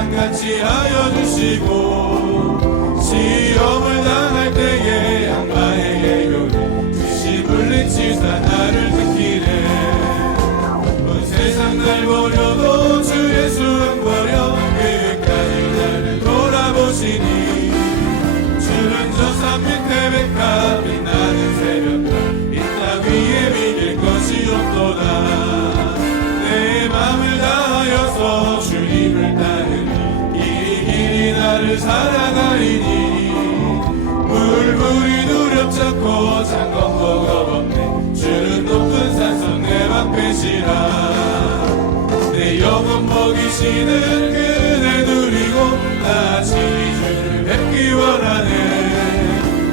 양같이 하여 주시고 시험을 당할 때에 악마의 계교를 즉시 물리치사 나를 지키네. 온 세상 날 버려도 주 예수 안 버려 끝까지 나를 돌아보시니 주는 저 산 밑에 백합 빛나는 새벽별 이 땅 위에 비길 것이 없도다. 내 맘을 다하여서 주님을 따르니 이 길이 나를 살아가리니 물불이 두렵잖고 장검거가 없네. 주는 높은 산성 내 방패시라. 내 영혼 먹이시는 그대 누리고 나 친히 주를 뵙기 원하네.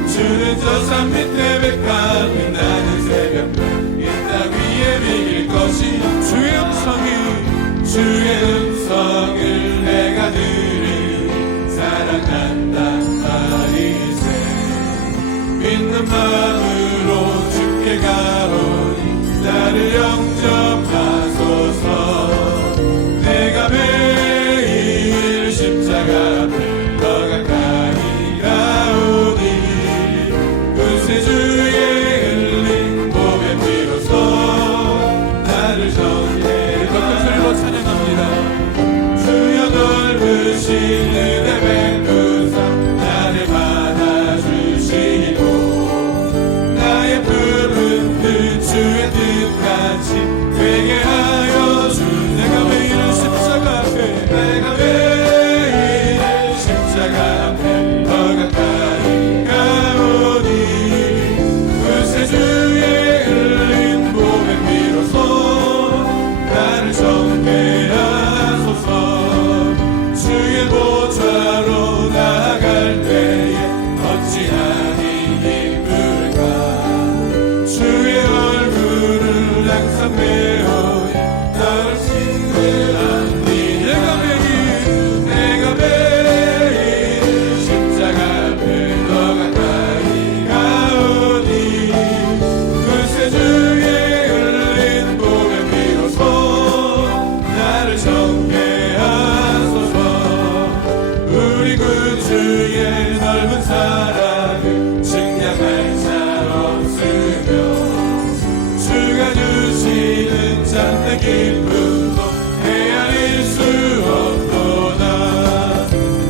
주는 저 산 밑에 백합 빛나는 새벽별 이 땅 위에 비길 것이 주의 음성을 내가 들으니 사랑한단 말이세. 믿는 마음으로 주께 가오니 나를 영접하소서. 내가 매일 십자가 앞에 더 가까이 가오니 구세주의 흘린 몸의 피로써 나를 정죄. 큰 소리로 찬양합니다. 주여 넓으신 은혜 베푸사 나를 받아주시고 나의 품은 뜻 주의 뜻같이 되게 하여 주시고 내가 매일 십자가 앞에 내가 매일 십자가 앞에 더 가까이 가오니 구세주의 흘린 몸의 피로써 나를 정죄하소서. 주의 보좌로 나아갈 때에 어찌하니 기쁠까. 주의 얼굴을 항상 배우니 나를 싱그럽니. 내가 매일 십자가 앞에 더 가까이 가오니 구세주의 흘린 몸의 피로써 나를 정죄하소서. 우리 구주의 넓은 사랑을 증량할 자 없으며 주가 주시는 참된 기쁨도 헤아릴 수 없도다.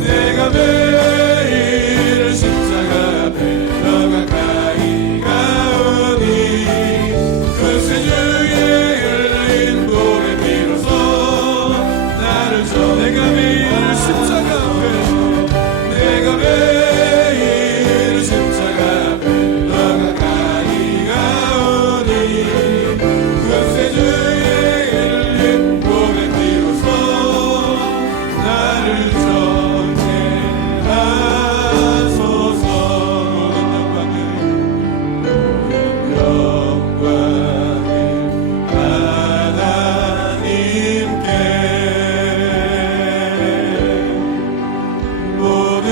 내가 매일 십자가 앞에 더 가까이 가오니 구세주의 흘린 몸의 피로써 나를 내가 매일 십자가 앞에 내가 매일 십자가 앞에 더 가까이 가오니 구세주의 흘린 몸의 피로써 나를 정죄하소서. 영광을 하나님께 모든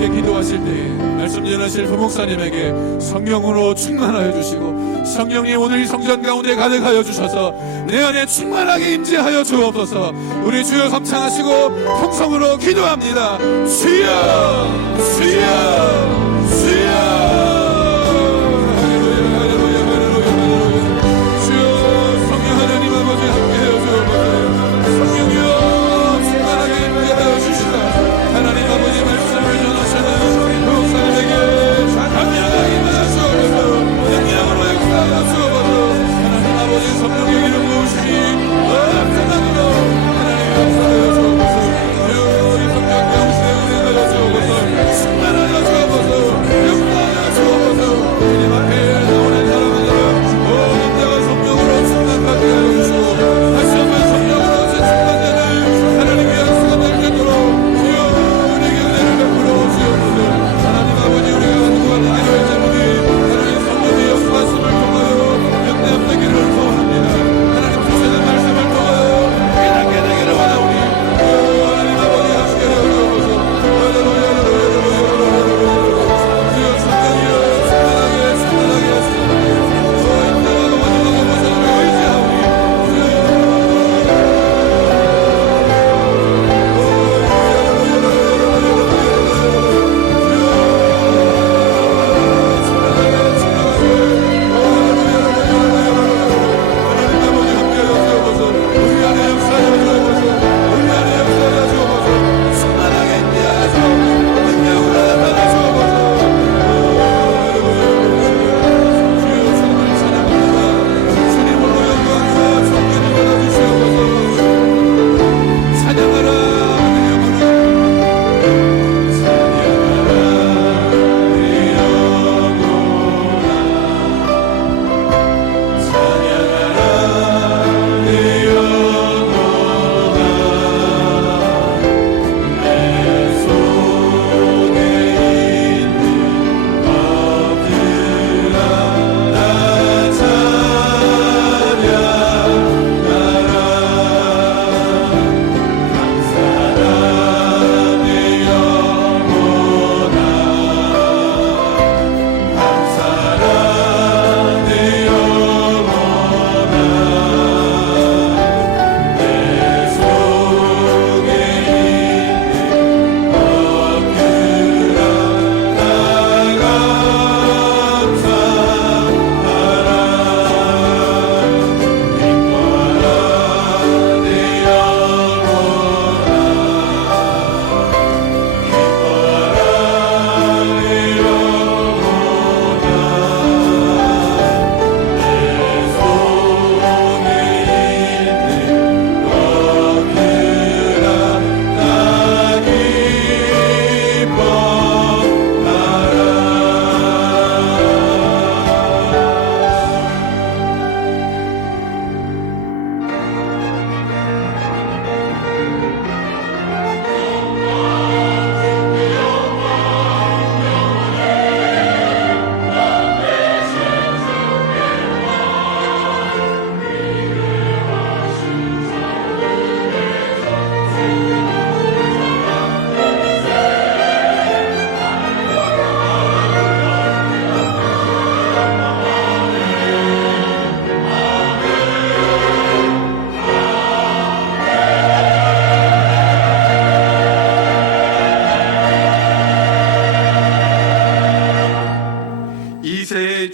함께 기도하실 때에 말씀 전하실 부목사님에게 성령으로 충만하여 주시고 성령님 오늘 이 성전 가운데 가득하여 주셔서 내 안에 충만하게 임재하여 주옵소서. 우리 주여 감창하시고 통성으로 기도합니다. 주여 주여 주여.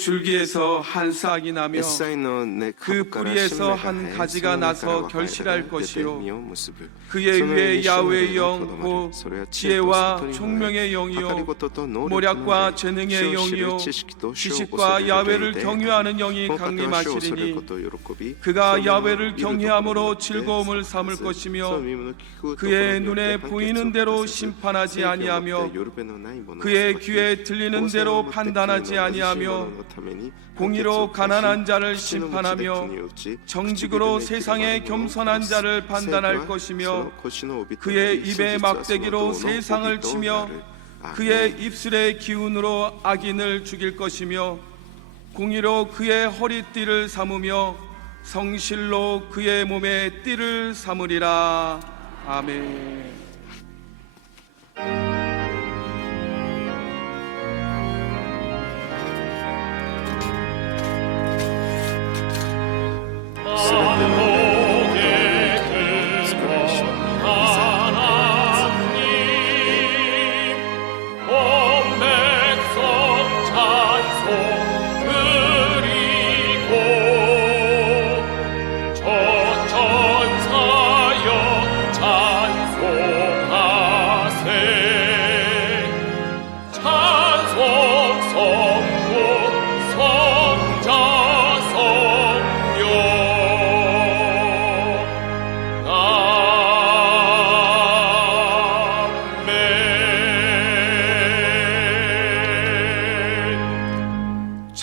줄기에서 한 싹이 나며 그 뿌리에서 한 가지가 나서 결실할 것이요 그의 위에 야훼의 영 곧 지혜와 총명의 영이요 모략과 재능의 영이요 지식과 야훼를 경외하는 영이 강림하시리니 그가 야훼를 경외함으로 즐거움을 삼을 것이며 그의 눈에 보이는 대로 심판하지 아니하며 그의 귀에 들리는 대로 판단하지 아니하며 공의로 가난한 자를 심판하며 정직으로 세상에 겸손한 자를 판단할 것이며 그의 입의 막대기로 세상을 치며 그의 입술의 기운으로 악인을 죽일 것이며 공의로 그의 허리띠를 삼으며 성실로 그의 몸에 띠를 삼으리라. 아멘.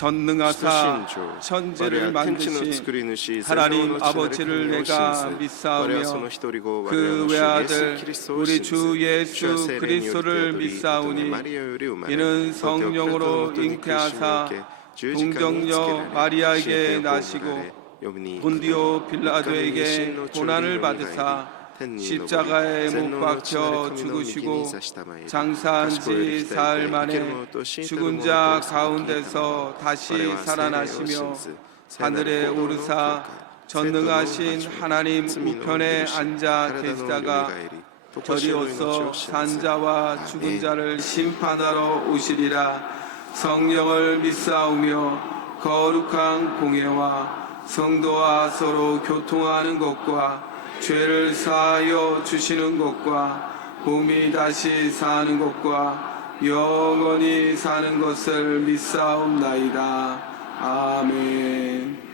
전능하사 천지를 만드신 하나님 아버지를 내가 믿사오며 그 외아들 우리 주 예수 그리스도를 믿사오니 이는 성령으로 잉태하사 동정녀 마리아에게 나시고 본디오 빌라도에게 고난을 받으사 십자가에 못 박혀 죽으시고 장사한 지 사흘 만에 죽은 자 가운데서 다시 살아나시며 하늘에 오르사 전능하신 하나님 우편에 앉아 계시다가 저리로서 산자와 죽은 자를 심판하러 오시리라. 성령을 믿사오며 거룩한 공예와 성도와 서로 교통하는 것과 죄를 사하여 주시는 것과 몸이 다시 사는 것과 영원히 사는 것을 믿사옵나이다. 아멘.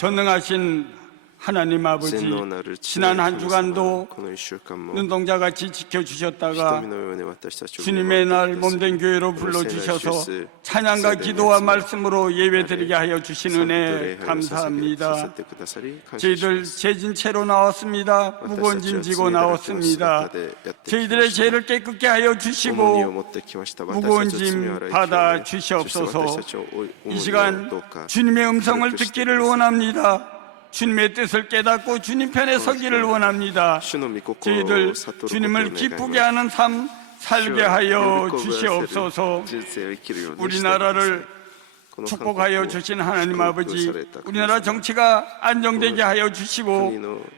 전능하신 하나님 아버지, 지난 한 주간도 눈동자같이 지켜주셨다가 주님의 날 몸된 교회로 불러주셔서 찬양과 기도와 말씀으로 예배드리게 하여 주신 은혜 감사합니다. 저희들 죄진 채로 나왔습니다. 무거운 짐 지고 나왔습니다. 저희들의 죄를 깨끗게 하여 주시고 무거운 짐 받아 주시옵소서. 이 시간 주님의 음성을 듣기를 원합니다. 주님의 뜻을 깨닫고 주님 편에 서기를 원합니다. 저희들 주님을 기쁘게 하는 삶 살게 하여 주시옵소서. 우리나라를 축복하여 주신 하나님 아버지, 우리나라 정치가 안정되게 하여 주시고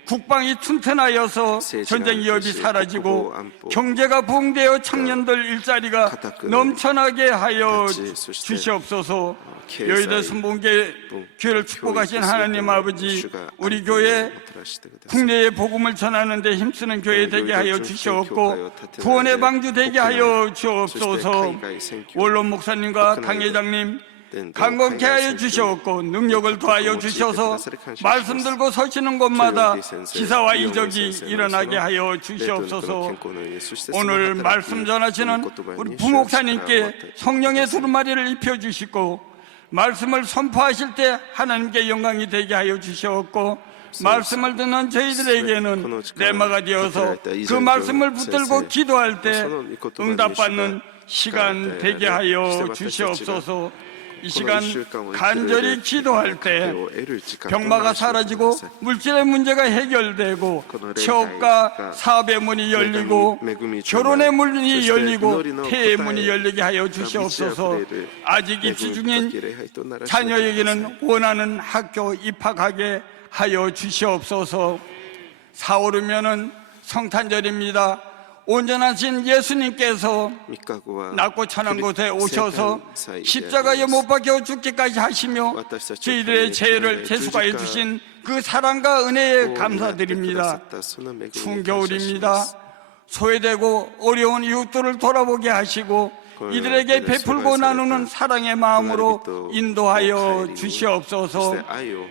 국방이 튼튼하여서 전쟁 위협이 사라지고 경제가 부흥되어 청년들 일자리가 넘쳐나게 하여 주시옵소서. 여의도 선봉계 교회를 축복하신 하나님 아버지, 우리 교회 국내의 복음을 전하는 데 힘쓰는 교회 되게 하여 주시옵고 구원의 방주 되게 하여 주옵소서. 원론 목사님과 당회장님 강건케 하여 주시옵고 능력을 더하여 주셔서 말씀 들고 서시는 곳마다 기사와 이적이 일어나게 하여 주시옵소서. 오늘 말씀 전하시는 우리 부목사님께 성령의 두루마리를 입혀주시고 말씀을 선포하실 때 하나님께 영광이 되게 하여 주시옵고 말씀을 듣는 저희들에게는 뇌마가 되어서 그 말씀을 붙들고 기도할 때 응답받는 시간 되게 하여 주시옵소서. 이 시간 간절히 기도할 때 병마가 사라지고 물질의 문제가 해결되고 취업과 사업의 문이 열리고 결혼의 문이 열리고 태의 문이 열리게 하여 주시옵소서. 아직 입시 중인 자녀에게는 원하는 학교 입학하게 하여 주시옵소서. 4월이면은 성탄절입니다. 온전하신 예수님께서 낮고 천한 곳에 오셔서 십자가에 못 박혀 죽기까지 하시며 저희들의 죄를 제수하여 주신 그 사랑과 은혜에 감사드립니다. 추운 겨울입니다. 소외되고 어려운 이웃들을 돌아보게 하시고 이들에게 베풀고 나누는 사랑의 마음으로 인도하여 주시옵소서.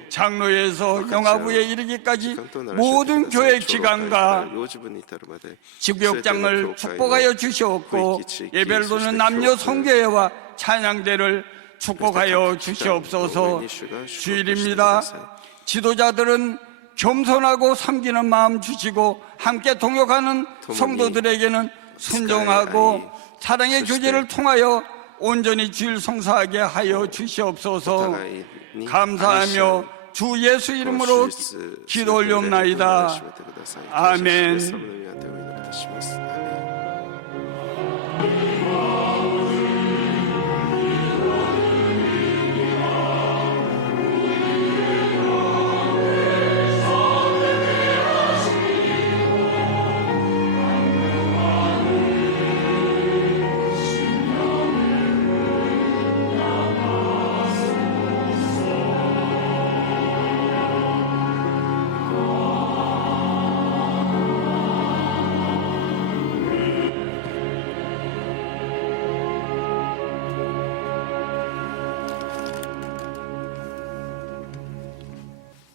장로에서 영아부에 이르기까지 모든 교회 기관과 지구역장을 축복하여 주시옵고 예배를 드는 남녀 성교회와 찬양대를 축복하여 주시옵소서. 주일입니다. 지도자들은 겸손하고 섬기는 마음 주시고 함께 동역하는 성도들에게는 순종하고 사랑의 교제를 통하여 온전히 주일 성사하게 하여 주시옵소서. 감사하며 주 예수 이름으로 기도 올려옵나이다. 아멘.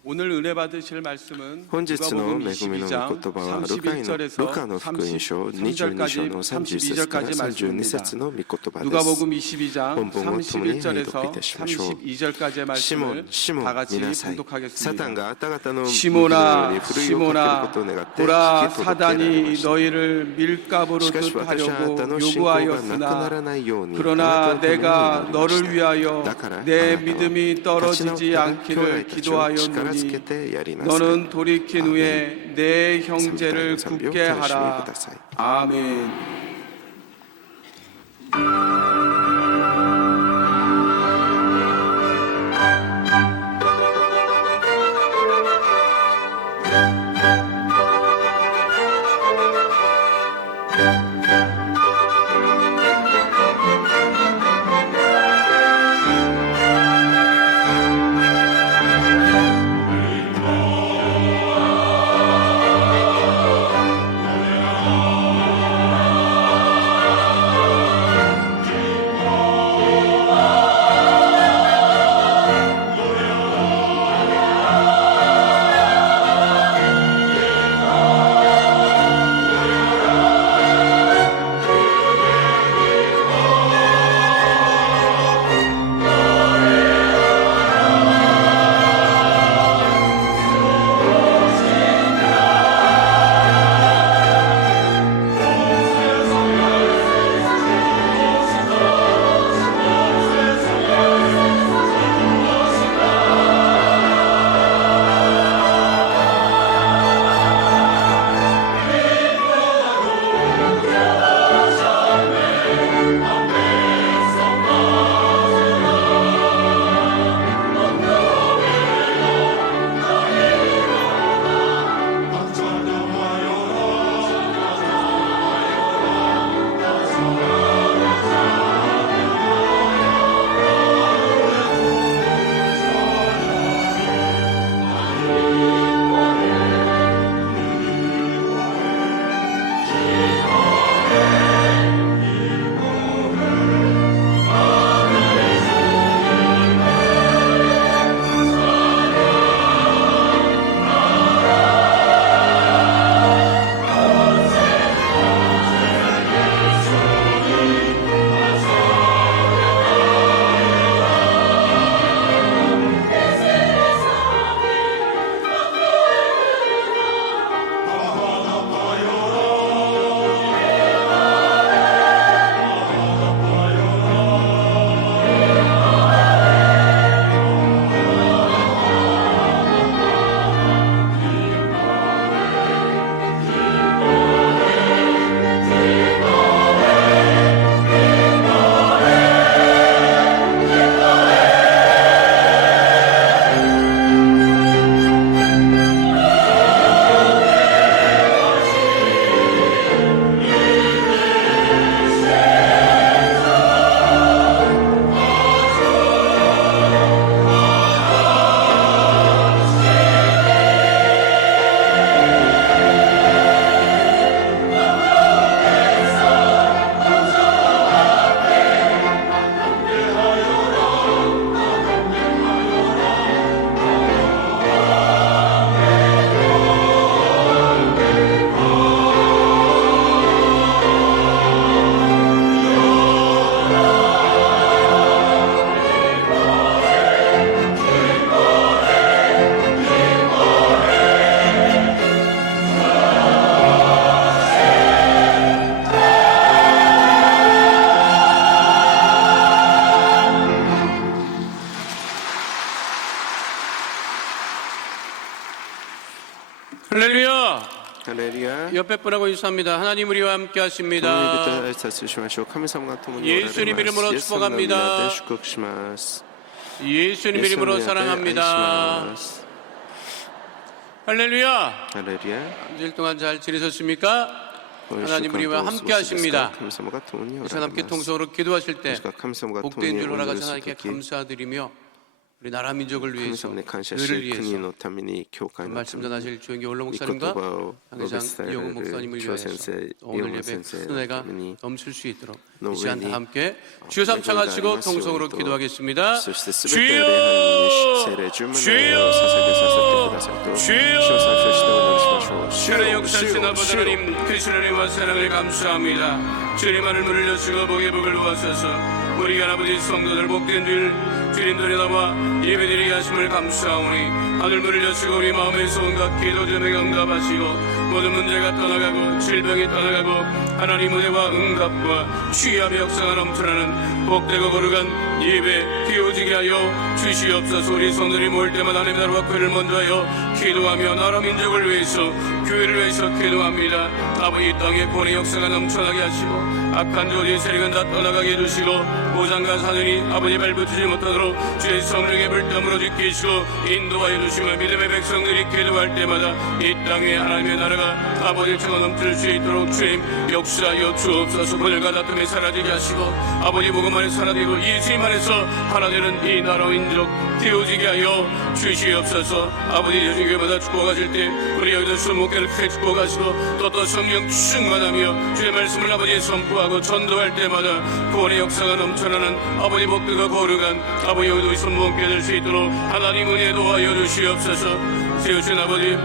오늘 은혜 받으실 말씀은 本日の 누가복음 恵みの 22장 御言葉はルカの福音書22章の31節から32節の御言葉です。 누가복음 22장 本文を共に拝 31절에서 読いたしましょう。 32절까지의 シモン、 말씀을 シモン 다 같이 見なさい。サタン 봉독하겠습니다. があなた方の右のよう 시몬아 にふるいをかけることを願って 시몬아 聞き届けられ 보라 ま 사단이 した。 너희를 밀가부로 しかし私はあなた 뜻하려고 の信仰がなくな 요구하였으나 らないようにあなた 그러나 のために祈 내가 りま 너를 した。 위하여 だからあなた 내 は 믿음이 立ち直っ 떨어지지 たら兄弟 않기를 たちを力づけ 기도하였노니 てやりなさい。 너는 돌이킨 후에 내 형제를 賛美 굳게 を楽しみ 하라. ください。 아멘. 할렐루야. 할렐루야. 옆에 분하고 인사합니다. 하나님 우리와 함께 하십니다. 예수님 이름으로 축복합니다. 예수님 이름으로 사랑합니다. 할렐루야. 할렐루야. 한 주일 동안 잘 지내셨습니까? 하나님 우리와 함께 하십니다. 이 시간 함께 통성으로 기도하실 때 복된 줄 허락하신 하나님께 감사드리며 우리 나라 민족을 위해서 너희를 위해서 말씀 전하실 주영기 원로 목사님과 당회장 이영훈 목사님을 위하여서 오늘 예배 큰 은혜가 넘칠 수 있도록 이 시간 다 함께 주여 삼창하시고 통성으로 기도하겠습니다. 주여 주여 주여 주의 역사하신 아버지 하나님 그 신원과 사랑을 감사합니다. 주님만을 문을 여시고 복의 복을 부어셔서 우리 아버지 성도들 복된 주님들이 나와 예배드리게 하심을 감사하오니 하늘 문을 여시고 우리 마음에서 온갖 기도 제목에 응답하시고 모든 문제가 떠나가고 질병이 떠나가고 하나님 은혜와 응답과 취함의 역사가 넘쳐나는 복되고 거룩한 예배 되어지게 하여 주시옵소서. 우리 성도들이 모일 때마다 하나님 나라와 교회를 먼저 하여 기도하며 나라 민족을 위해서 교회를 위해서 기도합니다. 아버지 이 땅에 권의 역사가 넘쳐나게 하시고 악한 조직 세력은 다 떠나가게 해주시고 오장과 사느니 아버지 발붙이지 못하도록 주의 성령의 불담으로 지키시고 인도하여 주시며 믿음의 백성들이 기도할 때마다 이 땅에 하나님의 나라가 아버지 청아 넘칠 수 있도록 주님 역사하여 주옵소서. 분열과 다툼이 사라지게 하시고 아버지 복음 안에 사라지고 예수님 안에서 하나 되는 이 나라 민족 되어지게 하여 주시옵소서. 아버지 여중교회마다 축복하실 때 우리 여기도 수목회를 크게 축복하시고 또 성령 충만하며 주의 말씀을 아버지에 선포하고 전도할 때마다 구원의 역사가 넘쳐나는 아버지 복들과 거룩한 아버지 여기도 손목회 될 수 있도록 하나님 은혜 도와여 주시옵소서. 세우신 아버지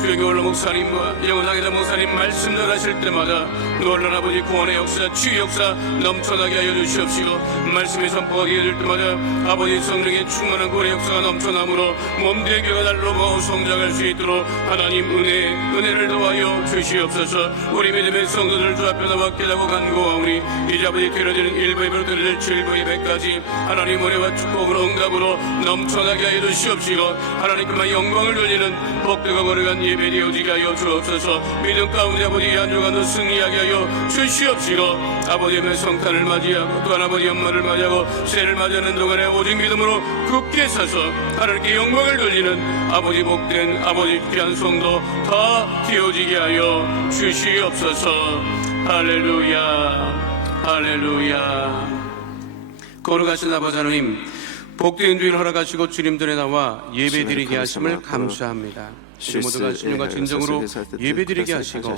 주의 원로 목사님과 영원하게 목사님 말씀 전하실 때마다 놀란 아버지 구원의 역사 치유 역사 넘쳐나게 하여 주시옵시고 말씀이 선포하게 될 때마다 아버지 성령의 충만한 구원의 역사가 넘쳐나므로 몸된 교회가 날로 성장할 수 있도록 하나님 은혜를 도와여 주시옵소서. 우리 믿음의 성도들 주 앞에 나와 깨닫고 간구하오니 이제 아버지 드려지는 1부 예배로 드려질 7부 예배까지 하나님 은혜와 축복으로 응답으로 넘쳐나게 하여 주시옵시고 하나님 그만 영광을 돌리는 복되고 거룩한 예배 되어지게 하여 주옵소서. 믿음 가운데 아버지 안중간도 승리하게 하여 주시옵시고 아버지의 성탄을 맞이하고 또한 아버지 연말을 맞이하고 새해를 맞이하는 동안에 오직 믿음으로 굳게 서서 하나님께 영광을 돌리는 아버지 복된 아버지 귀한 성도 다 되어지게 하여 주시옵소서. 할렐루야 할렐루야. 거룩하신 아버지 하나님 복된 주일 허락하시고 주님들에 나와 예배드리게 하심을 감사합니다. 우리 모두가 신령과 진정으로 예배드리게 하시고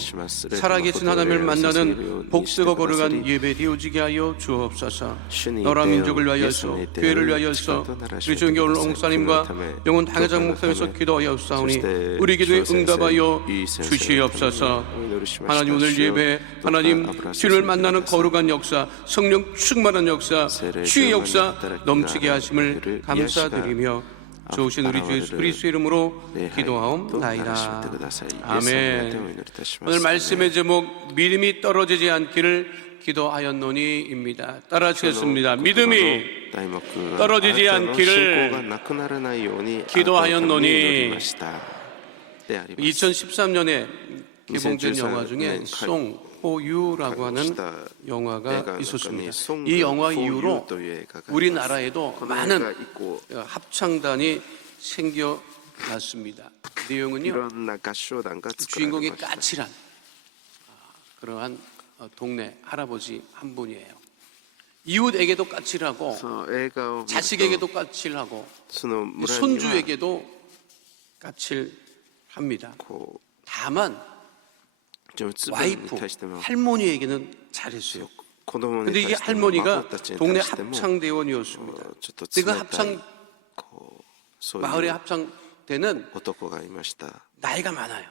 살아계신 하나님을 만나는 복되고 거룩한 예배 되어지게 하여 주옵소서. 너라 민족을 위하여서 교회를 위하여서 우리 주의 원로 목사님과 영원 당회장 목사님에서 기도하여 싸우니 우리 기도에 응답하여 주시옵소서. 하나님 오늘 예배 하나님 주님을 만나는 거룩한 역사 성령 충만한 역사 주의 역사 넘치게 하심을 감사드리며 좋으신 우리 주 예수 그리스도의 이름으로 기도하옵나이다. 아멘. 오늘 말씀의 제목 믿음이 떨어지지 않기를 기도하였노니입니다. 따라하시겠습니다. 믿음이 떨어지지 않기를 기도하였노니. 2013년에 개봉된 영화 중에 송포유라고 하는 영화가 있었습니다. 이 영화 이후로 우리나라에도 많은 합창단이 생겨났습니다. 내용은요, 주인공이 까칠한 그러한 동네 할아버지 한 분이에요. 이웃에게도 까칠하고 자식에게도 까칠하고 손주에게도 까칠합니다. 다만 와이프 할머니에게는 잘했어요. 근데 이게 할머니가 동네 합창대원이었습니다. 근데 그 합창 마을의 합창대는 나이가 많아요.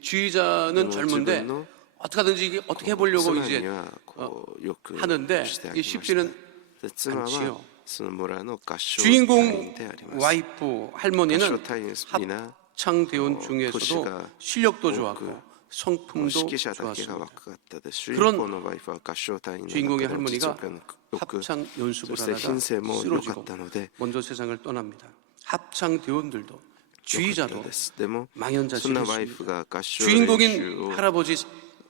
주의자는 젊은데 어떻게 해보려고 이제 하는데 이게 쉽지는 않지요. 주인공 와이프 할머니는 합창대원 중에서도 실력도 좋았고 성품도 좋았습니다. 그런 주인공의 할머니가 합창 연습을 하다가 쓰러지고 먼저 세상을 떠납니다. 합창대원들도 주의자도 でもそんなワイフ 망연자실했습니다. が合唱練習 주인공인 を 할아버지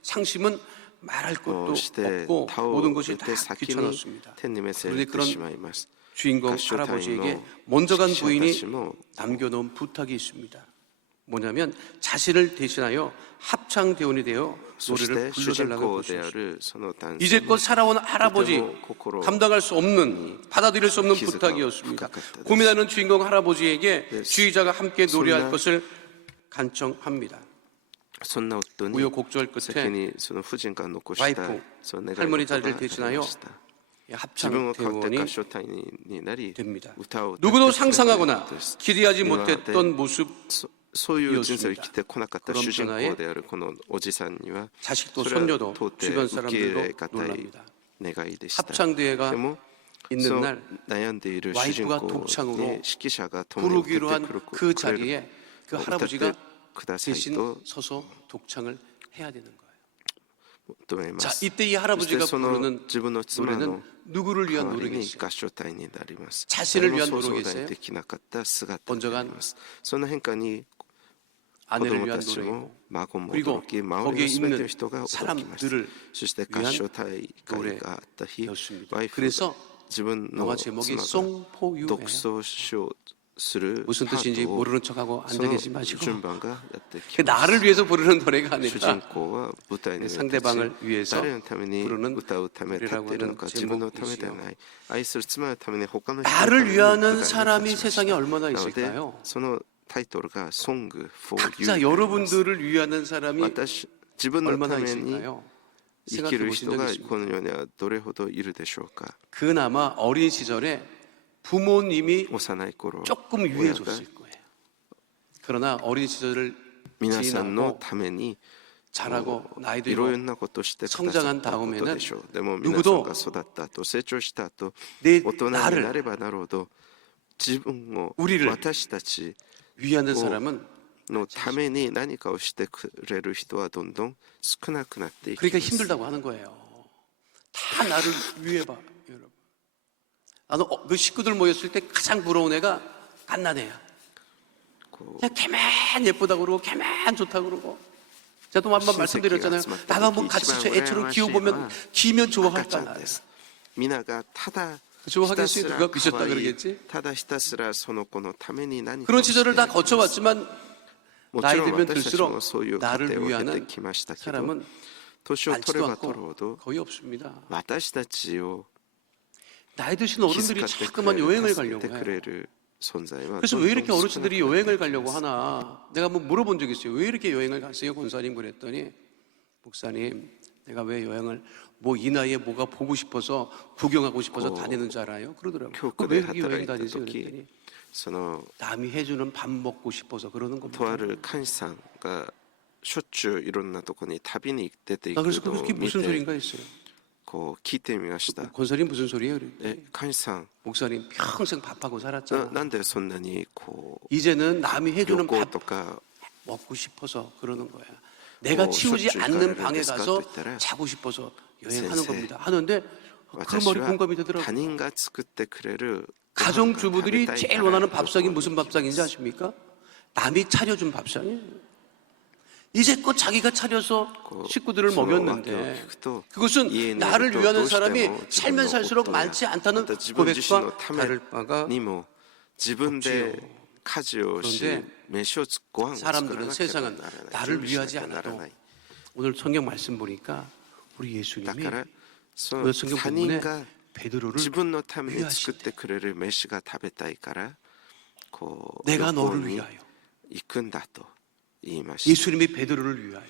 상심은 말할 것도 して 없고 倒 모든 것이 れ 다 て先に 귀찮았습니다. 天に召せら 그런데 れて 그런 しまいます。 주인공 合唱隊 할아버지에게 の 먼저 간 指揮者 부인이 たちも 남겨놓은 부탁이 있습니다. 뭐냐면 자신을 대신하여 합창대원이 되어 そし 노래를 て主人 불러달라고 公であ 부르셨습니다. るその男性 이제껏 살아온 할아버지 とても心 감당할 수 없는 받아들일 수 없는 기스가 부탁이었습니다. 가깝다. 고민하는 주인공 할아버지에게 네. 주의자가 함께 노래할 손나- 것을 간청합니다. そんな夫に 우여곡절 先 끝에 にその婦人が残した 와이프 その願い 할머니 事が 자리를 あり 대신하여 ました。自分を代わって 합창대원이 合唱隊になり 됩니다. 歌を歌って 누구도 くれた 상상하거나 ということです 기대하지 今まで 못했던 모습 そういう人生を生きてこなかった主人 그런 公であるこのおじさんには 자식도 それは 손녀도 到底 주변 受け入れ 사람들도 がたい 놀랍니다. 願いでした。 합창대회가 でも 있는 その 날 悩んでいる主人 와이프가 公 독창으로 に指揮者が共に歌って 부르기로 한 くる 그 자리에 그 歌って 할아버지가 ください 대신 と 서서 독창을 해야 되는 거예요. 求めま 자, す。 이때 이 そして 할아버지가 その 부르는 自分の妻の 노래는 누구를 代 위한 わりに 노래겠어요? 合唱隊になります。 자신을 誰も 위한 想像 노래겠어요? できなかった姿に 먼저 なり 간 ます。その変化に子 아내를 供 위한 たちも 노래이고 孫も 그리고 驚き、周 거기에 りの全ての 있는 人が驚きました。 사람들을 そして合唱大会があった日、 노래였습니다. ワイフが 그래서 自分の 영화 제목이 妻が 송포유예요. 独奏しようする 무슨 パ 뜻인지 ートを 모르는 척하고 そ 앉아 の 계시지 마시고 順番がやってき 그 ます。 나를 위해서 부르는 노래가 主人 아니라 公は舞台に立ち 상대방을 위해서 誰のために 부르는 歌うため立っているのか 노래라고 自分のためでは 제목이지요. ない愛する妻のために他の人のため 나를 に 위하는 舞台に 사람이 立ちました 세상에 얼마나 なので 있을까요? そのタイトルが Song for You 각자 여러분들을 위하는 사람이 私自分の 얼마나 ために 있을까요? 生き 생각해 る 보신 人 적 が 있습니까? この世にはどれほどいるでしょうか。 그나마 어린 시절에 부모님이 幼い頃 조금 유해줬을 거예요. 그러나 어린 시절을 皆さんの 지나고 ために 자라고 나이 いろ 들고 んなことをしてくださ 성장한 ったこと 다음에는 でしょう。でも皆さん 누구도 が育った後成長した後 내 大人にな 나를 ればなるほど自分を 우리를 私たち 위하는 오. 사람은 のために何かをしてくれる人はどんどん少なくなっていき 그러니까 ます。 힘들다고 하는 거예요. 다 나를 위해봐, 여러분. 나는 그 식구들 모였을 때 가장 부러운 애가 갓난애야. こう 그냥 개만 예쁘다고 그러고 개만 좋다고 그러고. 제가 한번 말씀드렸잖아요. 나가 뭐 같이 저 애처럼 기어보면 기면 赤 좋아할까 ちゃん 나요. です。皆がただ 좋아하겠어요? ひたすら 누가 미쳤다 可愛い 그러겠지? ただひたすらその子のために何か 그런 をして 시절을 다 も 거쳐왔지만 ち 나이 ろん 들면 私たちも 들수록 そういう過程 나를 を経て 위하는 きましたけど 사람은 年を取れ 많지도 ば取るほ 않고 ど 거의 없습니다. 私たちを 나이 드신 気遣 어른들이 ってく 자꾸만 れる 여행을 助け 가려고 てく 해요. れる存在は 그래서 どんどん 왜 이렇게 少なく 어르신들이 なって 여행을 가려고 하나? 내가 한번 물어본 적이 있어요. 왜 이렇게 여행을 가세요, 권사님? 그랬더니 목사님, 내가 왜 여행을 뭐 이 나이에 뭐가 보고 싶어서 구경하고 싶어서 다니는 줄 알아요? 그러더라고요. 教 그 区 왜 で 그렇게 働 여행 いた 다니세요? 時 그랬더니 その 남이 해주는 밥 먹고 싶어서 그러는 と 겁니다. ある監視さんがしょっちゅういろんなとこに旅に出ていく 나 그래서 のを 그게 見 무슨 て 소리인가 했어요. こう聞いてみました。 권사님 무슨 소리예요? 그랬더니 え監視さん 목사님 평생 밥하고 살았잖아. なんでそんなにこう 이제는 남이 旅 해주는 行 밥 とか 먹고 싶어서 그러는 거야. 내가 치우지 쇼츠 않는 가라는 방에 데스까? 가서 또 있더라. 자고 싶어서 여행하는 센세. 겁니다. 하는데 그 私 말이 は 공감이 되더라고요. 他人が作ってくれる 가정주부들이 ご飯が食べたい 제일 から 원하는 旅行 밥상이 に 무슨 밥상인지 아십니까? 남이 차려준 밥상이에요. 이제껏 자기가 차려서 그 식구들을 서로 먹였는데 와kyou 그것은 이해는 나를 또 위하는 도시대 사람이 뭐 살면 지금 살수록 어떠냐. 많지 않다는 또自分自身の 고백과 ため 다를 바가 にも自分で家事をし 그런데 飯をご飯を作らな 사람들은 ければ 세상은 ならない 나를 準備しな 위하지 きゃなら 않아도 ない 오늘 성경 말씀 보니까 우리 だ 예수님이 からそ 오늘 の 성경 他人 본문에 が 베드로를 自分のために 위하시대. 作ってくれる飯が食べたいからこう 내가 旅行 너를 に 위하여 行くんだと言いました。 예수님이 베드로를 위하여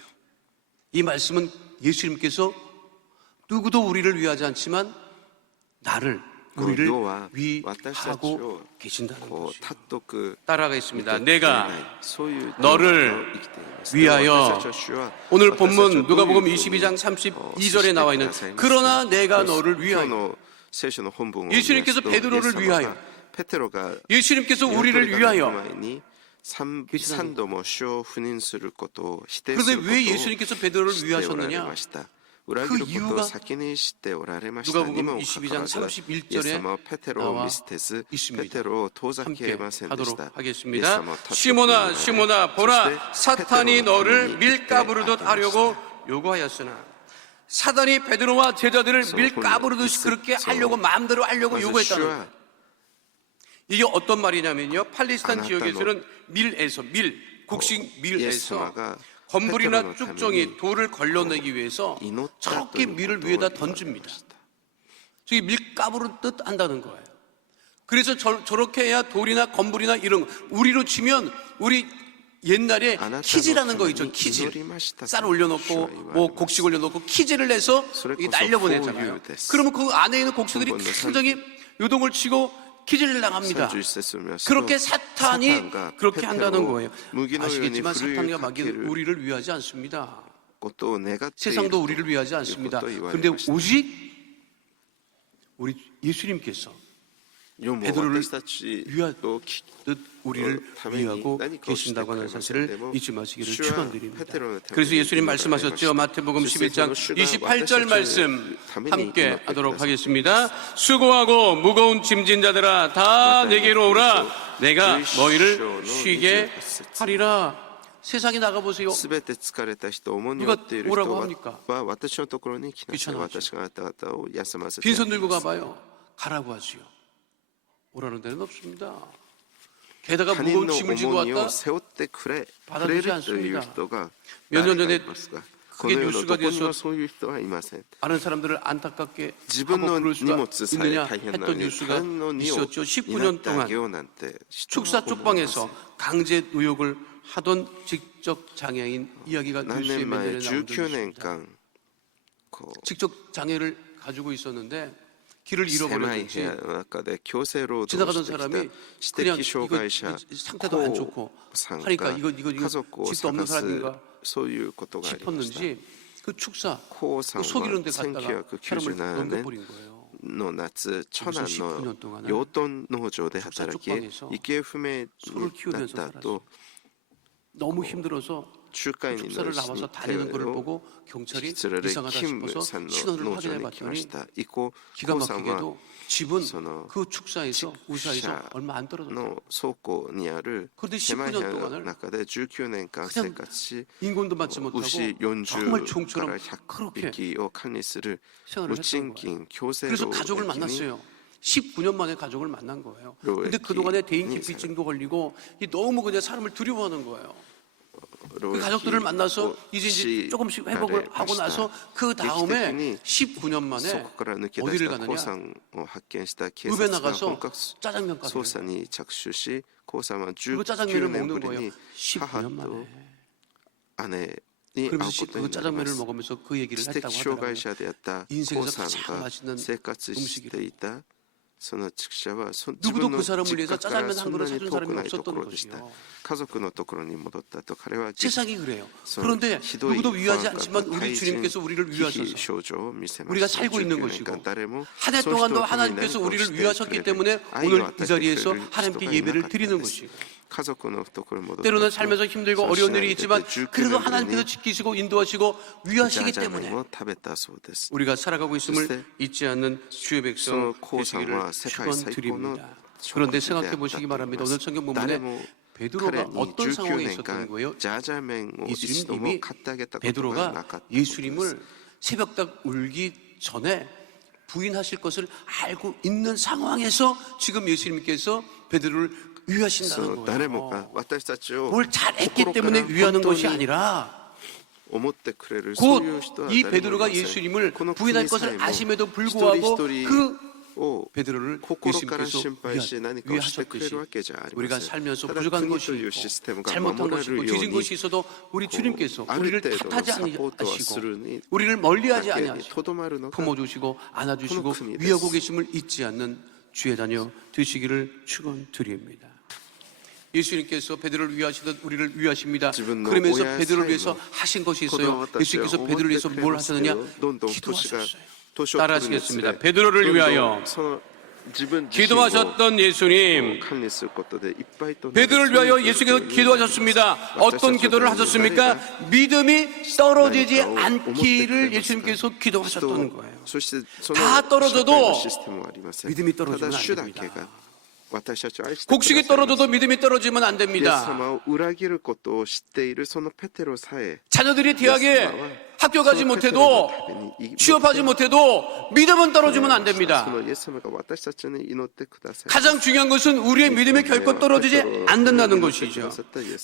이 말씀은 예수님께서 누구도 우리를 위하지 않지만 나를 우리를 要は私たち 위하고 を 계신다는 こう 것이요. 尊く 따라가겠습니다. 見てくれ 내가 ないそういう 너를 生きています 위하여 私たちは主は 오늘 私たちを 본문 누가복음 どういうふうに 22장 32절에 나와 있는 接してくださいますか 그러나 내가 너를 今日 위하여 の聖書の本文を 예수님께서 見ますと 베드로를 イエス様が 위하여 ペテロが 예수님께서 우리를 鶏が鳴く 위하여 前に 계시다는 3度も主を不認することを否定す 그런데 ることを 왜 예수님께서 베드로를 しておられ 위하셨느냐? ました。裏切ることを先に知っておられましたにもかかわらず、イエス様はペテロを見捨てず、ペテロを遠ざけませんでした。 하겠습니다. 시몬아, 시몬아, 보라, 사탄이 너를 밀가부르듯 하려고 요구하였으나, 사단이 베드로와 제자들을 밀가부르듯이 그렇게 하려고 마음대로 하려고 요구했다는 거예요. 이게 어떤 말이냐면요, 팔레스타인 지역에서는 밀에서 곡식 밀에서 건물이나 쭉정이 돌을 걸러내기 위해서 저렇게 밀을 위에다 던집니다. 저기 밀가부르듯 한다는 거예요. 그래서 저렇게 해야 돌이나 건물이나 이런 거, 우리로 치면 우리 옛날에 키즈라는 거 있죠. 키즈. 쌀 올려놓고 뭐 곡식 올려놓고 키즈를 내서 날려보내잖아요. 그러면 그 안에 있는 곡식들이 굉장히 요동을 치고 키즈를 나갑니다. 그렇게 사탄이 그렇게 한다는 거예요. 아시겠지만 사탄과 마귀는 우리를 위하지 않습니다. 세상도 우리를 위하지 않습니다. 그런데 오직 우리 예수님께서 베드로를 위하듯 우리를 위하고 계신다고 하는 사실을 잊지 마시기를 축원드립니다. 그래서 예수님 말씀하셨죠. 마태복음 11장 28절 말씀 함께 하도록 하겠습니다. 수고하고 무거운 짐진 자들아 다 내게로 오라. 내가 너희를 쉬게 하리라. 세상에 나가보세요. 누가 오라고 합니까? 빈손 들고 가봐요. 가라고 하지요. 오라는 데는 없습니다. 게다가 무거운 짐을 지고 왔다 받아주지 않습니다. 몇 년 전에 크게 뉴스가 돼서 많은 사람들을 안타깝게 하고 그럴 수가 있느냐 했던 뉴스가 있었죠. 19년 동안 축사 쪽방에서 강제 노역을 하던 직접 장애인 이야기가 뉴스에 몇 년에 나온 적이 있습니다. 직접 장애를 가지고 있었는데 길을 잃어버렸는지 지나가던 사람이 그냥 이거 상태도 안 좋고 하니까 이거 집도 없는 사람인가 싶었는지 그 축사 그 속이는 데 갔다가 사람을 넘겨버린 거예요. 19년 동안은 축사 쪽방에서 소를 키우면서 살았어요. 너무 힘들어서 축사를 나와서 다니는 것을 보고 경찰이 이상하다 싶어서 신원을 확인해 봤더니 기가 막히게도 집은 그 축사에서 우사에서 얼마 안 떨어졌어요. 그런데 19년 동안을 그냥 인권도 받지 못하고 정말 종처럼 그렇게 생활을 했던 거예요. 그래서 가족을 만났어요. 19년 만에 가족을 만난 거예요. 근데 그동안에 대인기피증도 걸리고 너무 그냥 사람을 두려워하는 거예요. 그 가족들을 만나서 이제 조금씩 회복을 하고 나서 그 다음에 19년 만에 어디를 가느냐? 읍에 나가서 짜장면 가게를 그리고 짜장면을 먹는 거예요. 19년 만에. 그러면서 그 짜장면을 먹으면서 그 얘기를 했다고 하더라고요. 인생에서 가장 맛있는 음식이다. 누구도 그 사람을 위해서 짜장면 한 그릇 사준 사람이 없었던 것이요. 세상이 그래요. 그런데 누구도 위하지 않지만 우리 주님께서 우리를 위하셔서 우리가 살고 있는 것이고 한 해 동안도 하나님께서 우리를 위하셨기 때문에 오늘 이 자리에서 하나님께 예배를 드리는 것이고 때로는 삶에서 힘들고 어려운 일이 있지만 그래도 하나님께서 지키시고 인도하시고 위하시기 때문에 우리가 살아가고 있음을 잊지 않는 주의 백성 되시기를 축원드립니다. 그런데 생각해 보시기 바랍니다. 오늘 성경 본문에 베드로가 어떤 상황에 있었던 거예요? 예수님이 베드로가 예수님을 새벽닭 울기 전에 부인하실 것을 알고 있는 상황에서 지금 예수님께서 베드로를 위하신다는 거예요. 뭘 잘했기 때문에 위하는 것이 아니라 곧 이 베드로가 예수님을 부인할 것을 아심에도 불구하고 그 베드로를 예수님께서 위하셨듯이 우리가 살면서 부족한 것이 있고 잘못한 것이 있고 뒤진 것이 있어도 우리 주님께서 우리를 탓하지 아니하시고 우리를 멀리하지 아니하시고 품어주시고 안아주시고 위하고 계심을 잊지 않는 주의 자녀 되시기를 축원드립니다. 예수님께서 베드로를 위하시듯 우리를 위하십니다. 그러면서 베드로를 위해서 하신 것이 있어요. 예수님께서 베드로를 위해서 뭘 하셨느냐? 기도하셨어요. 따라하시겠습니다. 베드로를 위하여 기도하셨던 예수님, 베드로를 베드로를 위하여 예수께서 기도하셨습니다. 어떤 기도를 하셨습니까? 믿음이 떨어지지 않기를 예수님께서 기도하셨던 거예요. 다 떨어져도 믿음이 떨어지면 안 됩니다. 곡식이 떨어져도 믿음이 떨어지면 안 됩니다. 자녀들이 대학에 학교 가지 못해도 취업하지 못해도 믿음은 떨어지면 안 됩니다. 가장 중요한 것은 우리의 믿음이 결코 떨어지지 않는다는 것이죠.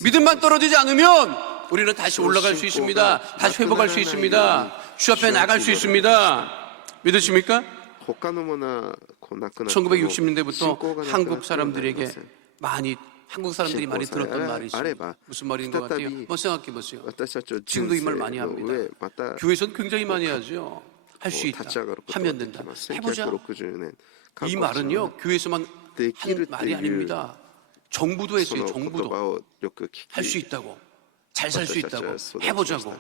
믿음만 떨어지지 않으면 우리는 다시 올라갈 수 있습니다. 다시 회복할 수 있습니다. 주 앞에 나갈 수 있습니다. 믿으십니까? 1960년대부터 한국 사람들에게 한국 사람들이 많이 들었던 말이 있어요. 무슨 말인 것 같아요? 한번 생각해 보세요. 지금도 이 말 많이 합니다. 교회에서는 굉장히 많이 하죠. 할 수 있다. 하면 된다. 해보자. 이 말은요, 교회에서만 한 말이 아닙니다. 정부도 했어요. 정부도. 할 수 있다고. 잘 살 수 있다고. 해보자고.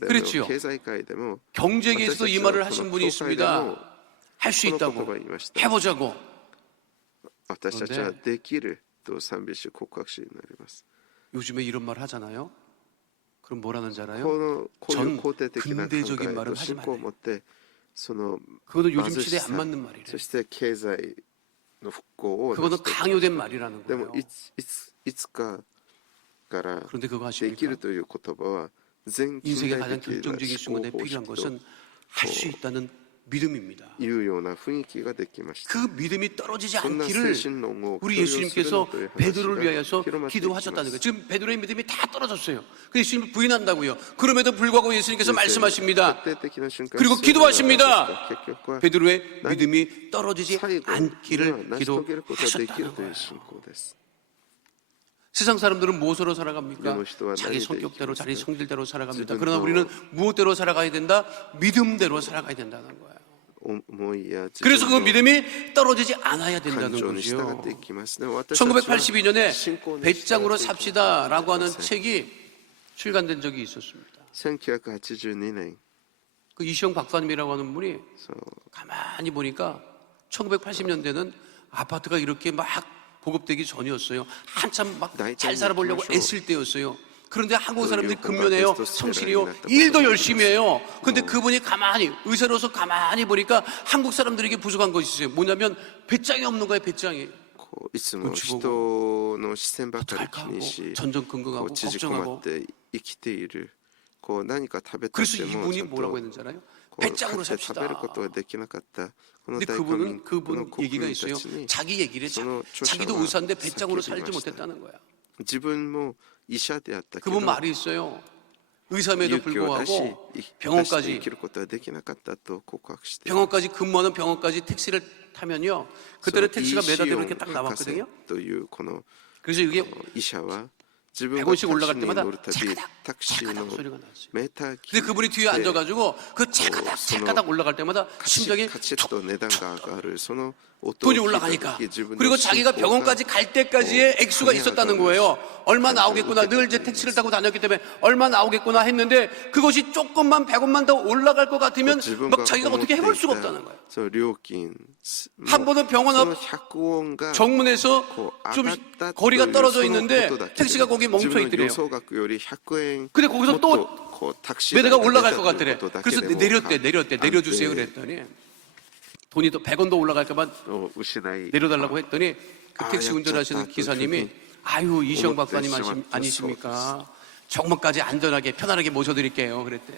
그렇죠. 경제계에서도 이 말을 하신 분이 있습니다. 할 수 있다고. 해보자고. 그런데 요즘에 이런 말 하잖아요. 그럼 뭐라는 줄 알아요? 전 근대적인 말은 하지 말래요. 그거는 요즘 시대에 안 맞는 말이래요. 그거는 강요된 말이라는 거예요. 그런데 그거 하십니까? 인생의 가장 결정적인 순간에 필요한 것은 할 수 있다는 믿음입니다. 그 믿음이 떨어지지 않기를 우리 예수님께서 베드로를 위하여서 기도하셨다는 거예요. 지금 베드로의 믿음이 다 떨어졌어요. 그래서 예수님을 부인한다고요. 그럼에도 불구하고 예수님께서 말씀하십니다. 그리고 기도하십니다. 베드로의 믿음이 떨어지지 않기를 기도하셨다는 거예요. 세상 사람들은 무엇으로 살아갑니까? 자기 성격대로, 자기 성질대로 살아갑니다. 그러나 우리는 무엇대로 살아가야 된다? 믿음대로 살아가야 된다는 거예요. 그래서 그 믿음이 떨어지지 않아야 된다는 거죠. 1982년에 배짱으로 삽시다라고 하는 책이 출간된 적이 있었습니다. 1982년 그 이시영 박사님이라고 하는 분이 가만히 보니까 1980년대는 아파트가 이렇게 막 보급되기 전이었어요. 한참 막 잘 살아보려고 애쓸 때였어요. 그런데 한국 사람들이 근면해요. 성실해요. 일도 열심히 해요. 그런데 그분이 가만히 의사로서 가만히 보니까 한국 사람들에게 부족한 것이 있어요. 뭐냐면 배짱이 없는 거예요. 배짱이. 어떡할까 하고 전전긍긍하고 걱정하고. 그래서 이분이 뭐라고 했는지 알아요? 배짱으로 삽시다. 근데 그분 얘기가 있어요. 자기 얘기를 자기도 의사인데 배짱으로 살지 못했다는 거야. 그분 말이 있어요. 의사임에도 불구하고 병원까지 근무하는 병원까지 택시를 타면요. 그때는 택시가 매달대로 이렇게 딱 나왔거든요. 그래서 이게 100원씩 올라갈 때마다 차가닥 소리가 났어요. 근데 그분이 뒤에 앉아가지고 그 차가닥 올라갈 때마다 심장이 돈이 올라가니까. 그리고 자기가 병원까지 갈 때까지의 액수가 있었다는 거예요. 얼마 나오겠구나. 늘 이제 택시를 타고 다녔기 때문에 얼마 나오겠구나 했는데 그것이 조금만 100원만 더 올라갈 것 같으면 막 자기가 어떻게 해볼 수가 없다는 거예요. 한 번은 병원 앞 정문에서 좀 거리가 떨어져 있는데 택시가 거기 멈춰 있더래요. 근데 거기서 또 매대가 올라갈 것 같더래. 그래서 내려주세요 그랬더니 돈이 또 100원 더 올라갈까봐 내려달라고 했더니 그 택시 운전하시는 기사님이 아유 이시영 박사님 아니십니까? 정문까지 안전하게 편안하게 모셔드릴게요 그랬대.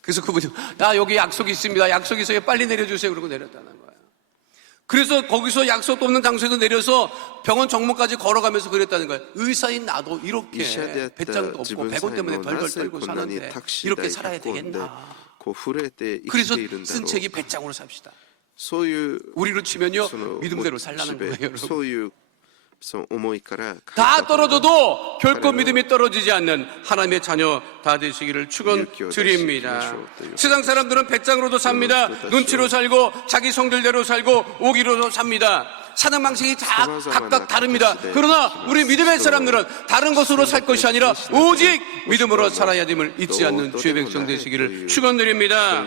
그래서 그분이 나 여기 약속이 있습니다. 약속이 있어요. 빨리 내려주세요. 그러고 내렸다는 거예요. 그래서 거기서 약속도 없는 장소에서 내려서 병원 정문까지 걸어가면서 그랬다는 거예요. 의사인 나도 이렇게 배짱도 없고 100원 때문에 덜덜 떨고 사는데 이렇게 살아야 되겠나. 그래서 쓴 책이 배짱으로 삽시다. 우리로 치면요 믿음대로 살라는 거예요. 여러분. 다 떨어져도 결코 믿음이 떨어지지 않는 하나님의 자녀 다 되시기를 축원드립니다. 세상 사람들은 배짱으로도 삽니다. 눈치로 살고 자기 성질대로 살고 오기로도 삽니다. 사는 방식이 다 사마자마나 각각 다릅니다. 각각 그러나 우리 믿음의 또 사람들은 다른 것으로 살 것이 아니라 오직 믿음으로 뭐 살아야 됨을 잊지 않는 주의 백성 되시기를 축원드립니다.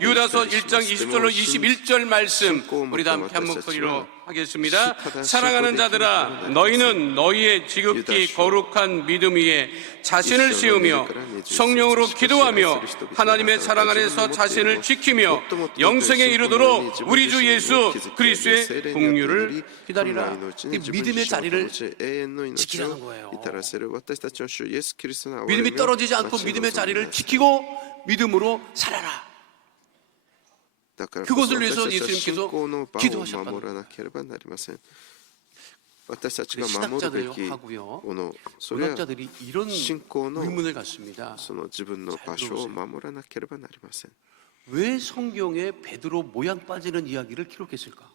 유다서 1장 20절로 21절 말씀 우리 다 함께 한 목소리로 하겠습니다. 사랑하는 자들아, 너희는 너희의 지극히 거룩한 믿음 위에 자신을 씌우며 성령으로 기도하며 하나님의 사랑 안에서 자신을 지키며 영생에 이르도록 우리 주 예수 그리스도의 긍휼을 기다리라. 이 믿음의 자리를 지키라는 거예요. 믿음이 떨어지지 않고 믿음의 자리를 지키고 믿음으로 살아라. 그것을 위해서 예수님께서 기도하셨거든요. 신학자들요 하고요, 문학자들이 이런 의문을 갖습니다. 왜 성경에 베드로 모양 빠지는 이야기를 기록했을까?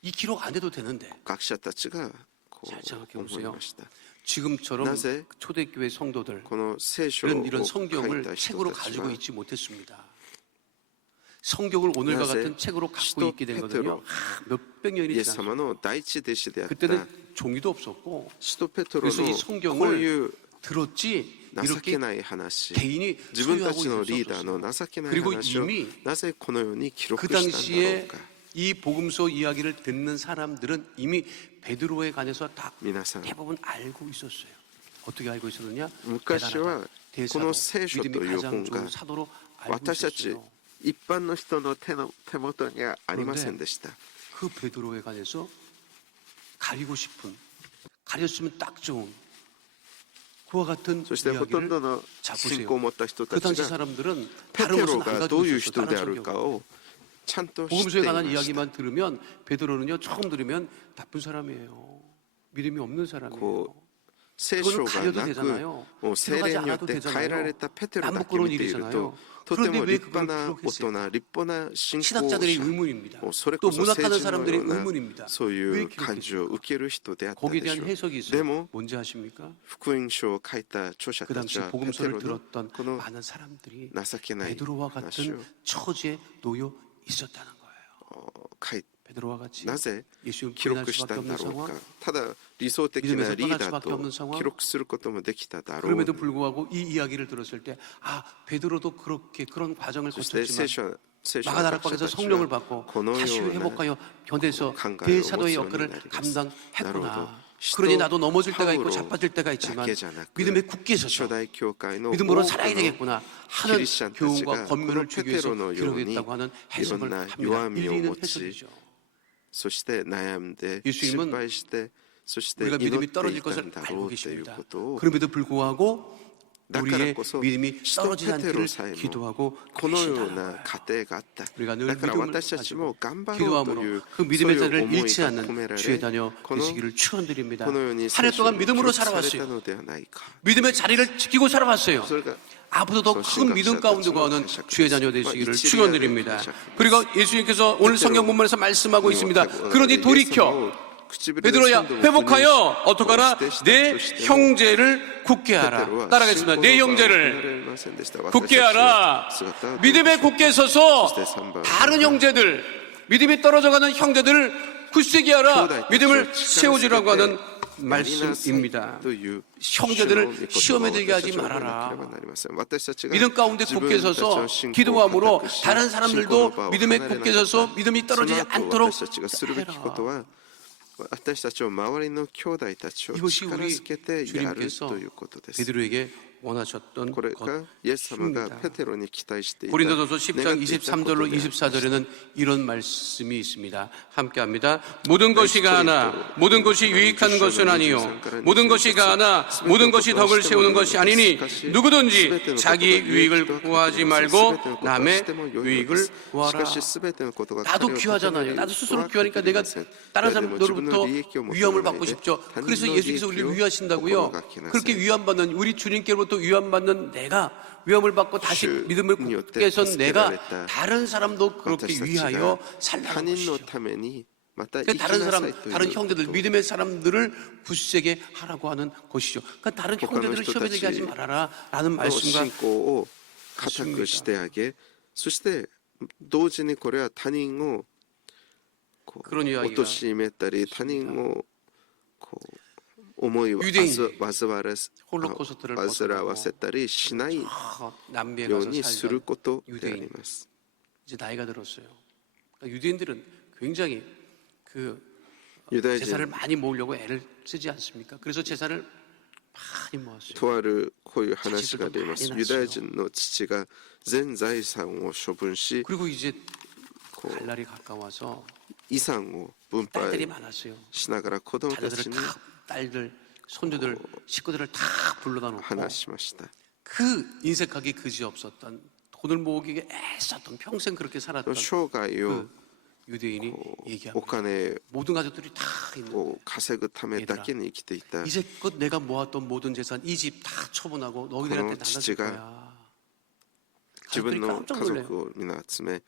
이 기록 안 해도 되는데 잘 생각해 보세요. 지금처럼 초대교회 성도들은 이런 성경을 책으로 가지고 있지 못했습니다. 성경을 오늘과 같은 책으로 갖고 있게 된 거는요, 몇백 년이 지났어요. 그때는 종이도 없었고, 그래서 이 성경을 들었지 이렇게 개인이 소유하고 있을 수 없었어요. 그리고 이미 그 당시에 이 복음서 이야기를 듣는 사람들은 이미 베드로에 관해서 다 대부분 알고 있었어요. 어떻게 알고 있었느냐? 대단하다. 대사도, 믿음이 가장 좋은 사도로 알고 있었어요. 一般の人の手元にはありませんでした。 그 베드로에 관해서 가리고 싶은, 가렸으면 딱 좋은 그와 같은 そしてほとん 이야기를 どの信仰を 잡으세요. 持った人 그 たち 당시 が 사람들은 ペ 다른 テ 것은 ロ 안 がど 가지고 ういう 있었어요. 人であ 다른 るか 성경은. をちゃんと知って 복음서에 い 관한 ました。 이야기만 들으면 베드로는요, 처음 들으면 나쁜 사람이에요. 믿음이 없는 사람이에요. こう聖書 그거는 が 가려도 なく 되잖아요. もう聖霊によって変えられたペテロだけ見ているととても立派な大人、立派な信仰 신학자들의 者 의문입니다. もうそれ 또 こそ聖 문학하는 人の 사람들의 ような 의문입니다. そうい 왜 う感じを 기록했을까? 受ける人であった 거기에 でし 대한 ょう。 해석이 で 있어요. も 뭔지 아십니까? 福音書を書いた著者 그 たち 당시 はペテ 복음서를 ロの 들었던 この 많은 사람들이 情けない 베드로와 話を 같은 처지에 놓여 있었다는 거예요. 書いて 베드로와 같이 なぜ 예수를 記 부인할 録し 수밖에 たんだ 없는 ろうか 상황. ただ理想的なリーダー 믿음에서 떠날 수밖에 없는 상황. と記録することもできただろう 그럼에도 불구하고 이 이야기를 들었을 때, 아, 베드로도 그렇게 그런 과정을 そして聖 거쳤지만 書聖書の 마가다락방에서 学者たち 성령을 は 받고 この 다시 ような 회복하여 견뎌서 감각을 대사도의 얻을 역할을 수 있는 감당했구나. 나로도 그러니 나도 넘어질 때가 있고 파울로 자빠질 때가 있지만 だけじゃなく 믿음에 굳게 서서 初代教会の 믿음으로 多く 살아야 の 되겠구나 キ 하는 リスチャンたち 교훈과 がこの 권면을 ペ 주기 テ 위해서 ロのように 기록했다고 하는 いろん 해석을 な 합니다. 弱みを 일리 持 있는 ち 해석이죠. そして悩んで 예수님은 失敗してそして 우리가 祈っ 믿음이 てい 떨어질 た 것을 んだ 알고 ろうという 계십니다. ことを 그럼에도 불구하고 だから 우리의 こそ 믿음이 使徒 떨어지지 ペテロ 않기를 さえも 기도하고 このよう 계시다는 な 거예요. 過程があった 우리가 늘 だから 믿음을 私たちも 가지고 頑張ろうという 기도함으로 그 믿음의 そういう 자리를 思い 잃지 が 않는 込められ 주의 자녀 この 되시기를 축원드립니다. このように 한 해 聖書 동안 に 믿음으로 記録された 살아왔어요. のではないか 믿음의 자리를 지키고 살아왔어요. それが 앞으로도 더 큰 믿음 가운데 거하는 주의 자녀 되시기를 축원드립니다. 그리고 예수님께서 오늘 성경 본문에서 말씀하고 있습니다. 그러니 돌이켜 베드로야 회복하여 어떡하라 내 형제를 굳게 하라. 따라하겠습니다. 내 형제를 굳게 하라. 믿음에 굳게 서서 다른 형제들 믿음이 떨어져가는 형제들을 굳세게 하라. 믿음을 세워주라고 하는 말씀입니다. 형제들을 시험에 들게 하지 말아라. 믿음 가운데 굳게 서서 기도함으로 다른 사람들도 믿음에 굳게 서서 믿음이 떨어지지 않도록 해라. 私たちを周りの兄弟たちを 이것이 力 우리 づけてやる 주님께서 ということです。 베드로에게 원하셨던 これがイエス様が 것입니다. ペテロに期待していた 고린도전서 10장 23절로 24 24절에는 이런 말씀이 있습니다. 함께합니다. 모든 것이 가하나 모든 것이 유익한 것은 아니요 모든 것이 가하나 모든 것이 덕을 세우는 것이 아니니 누구든지 자기 유익을 구하지 말고 남의 유익을 구하라. 나도 귀하잖아요. 나도 스스로 귀하니까 내가 다른 사람들로부터 위험을 받고 싶죠. 그래서 예수께서 우리를 위하신다고요. 그렇게 위함받는 우리 주님께로부터 위함받는 내가 위험을 받고 다시 믿음을 굳게 선 내가 다른 사람도 그렇게 위하여 살라는 것이죠. 다른 사람, 다른 형제들, 믿음의 사람들을 굳세게 하라고 하는 것이죠. 그러니까 다른 형제들을 시험에 들게 하지 말아라 라는 말씀과 信仰を固くしてあげそして同時にこれは他人を 그런 이야기가 貶めたり他人をこう思いを煩홀로코스트를 わ벗어나고せたりしないよ 남미에 う 가서 にする 살던 ことであります。 이제 나이가 들었어요. 그러니까 유대인들은 굉장히 그 ユダヤ 제사를 人 많이 모으려고 애를 쓰지 않습니까? 그래서 제사를 많이 모았어요. とあるこういう話が出ます。ユダヤ人の父が全財産を処分し 그리고 이제 갈 날이 가까워서 遺産を分配 딸들이 많았어요. しながら子供たち 자녀들을 に 다 딸들, 손주들, 식구들을 다 불러다 놓고 話しました。 그 인색하기 그지없었던 돈을 모으기 위해 애썼던 평생 그렇게 살았던 生涯を 그 유대인이 お 얘기합니다. 金 모든 가족들이 다 있는 を稼ぐためだけに生きていた 이제껏 내가 모았던 모든 재산 이 집 다 처분하고 너희들한테 나눠줄 거야. 自分 가족들이 の 깜짝 家 놀래요. 族を皆集め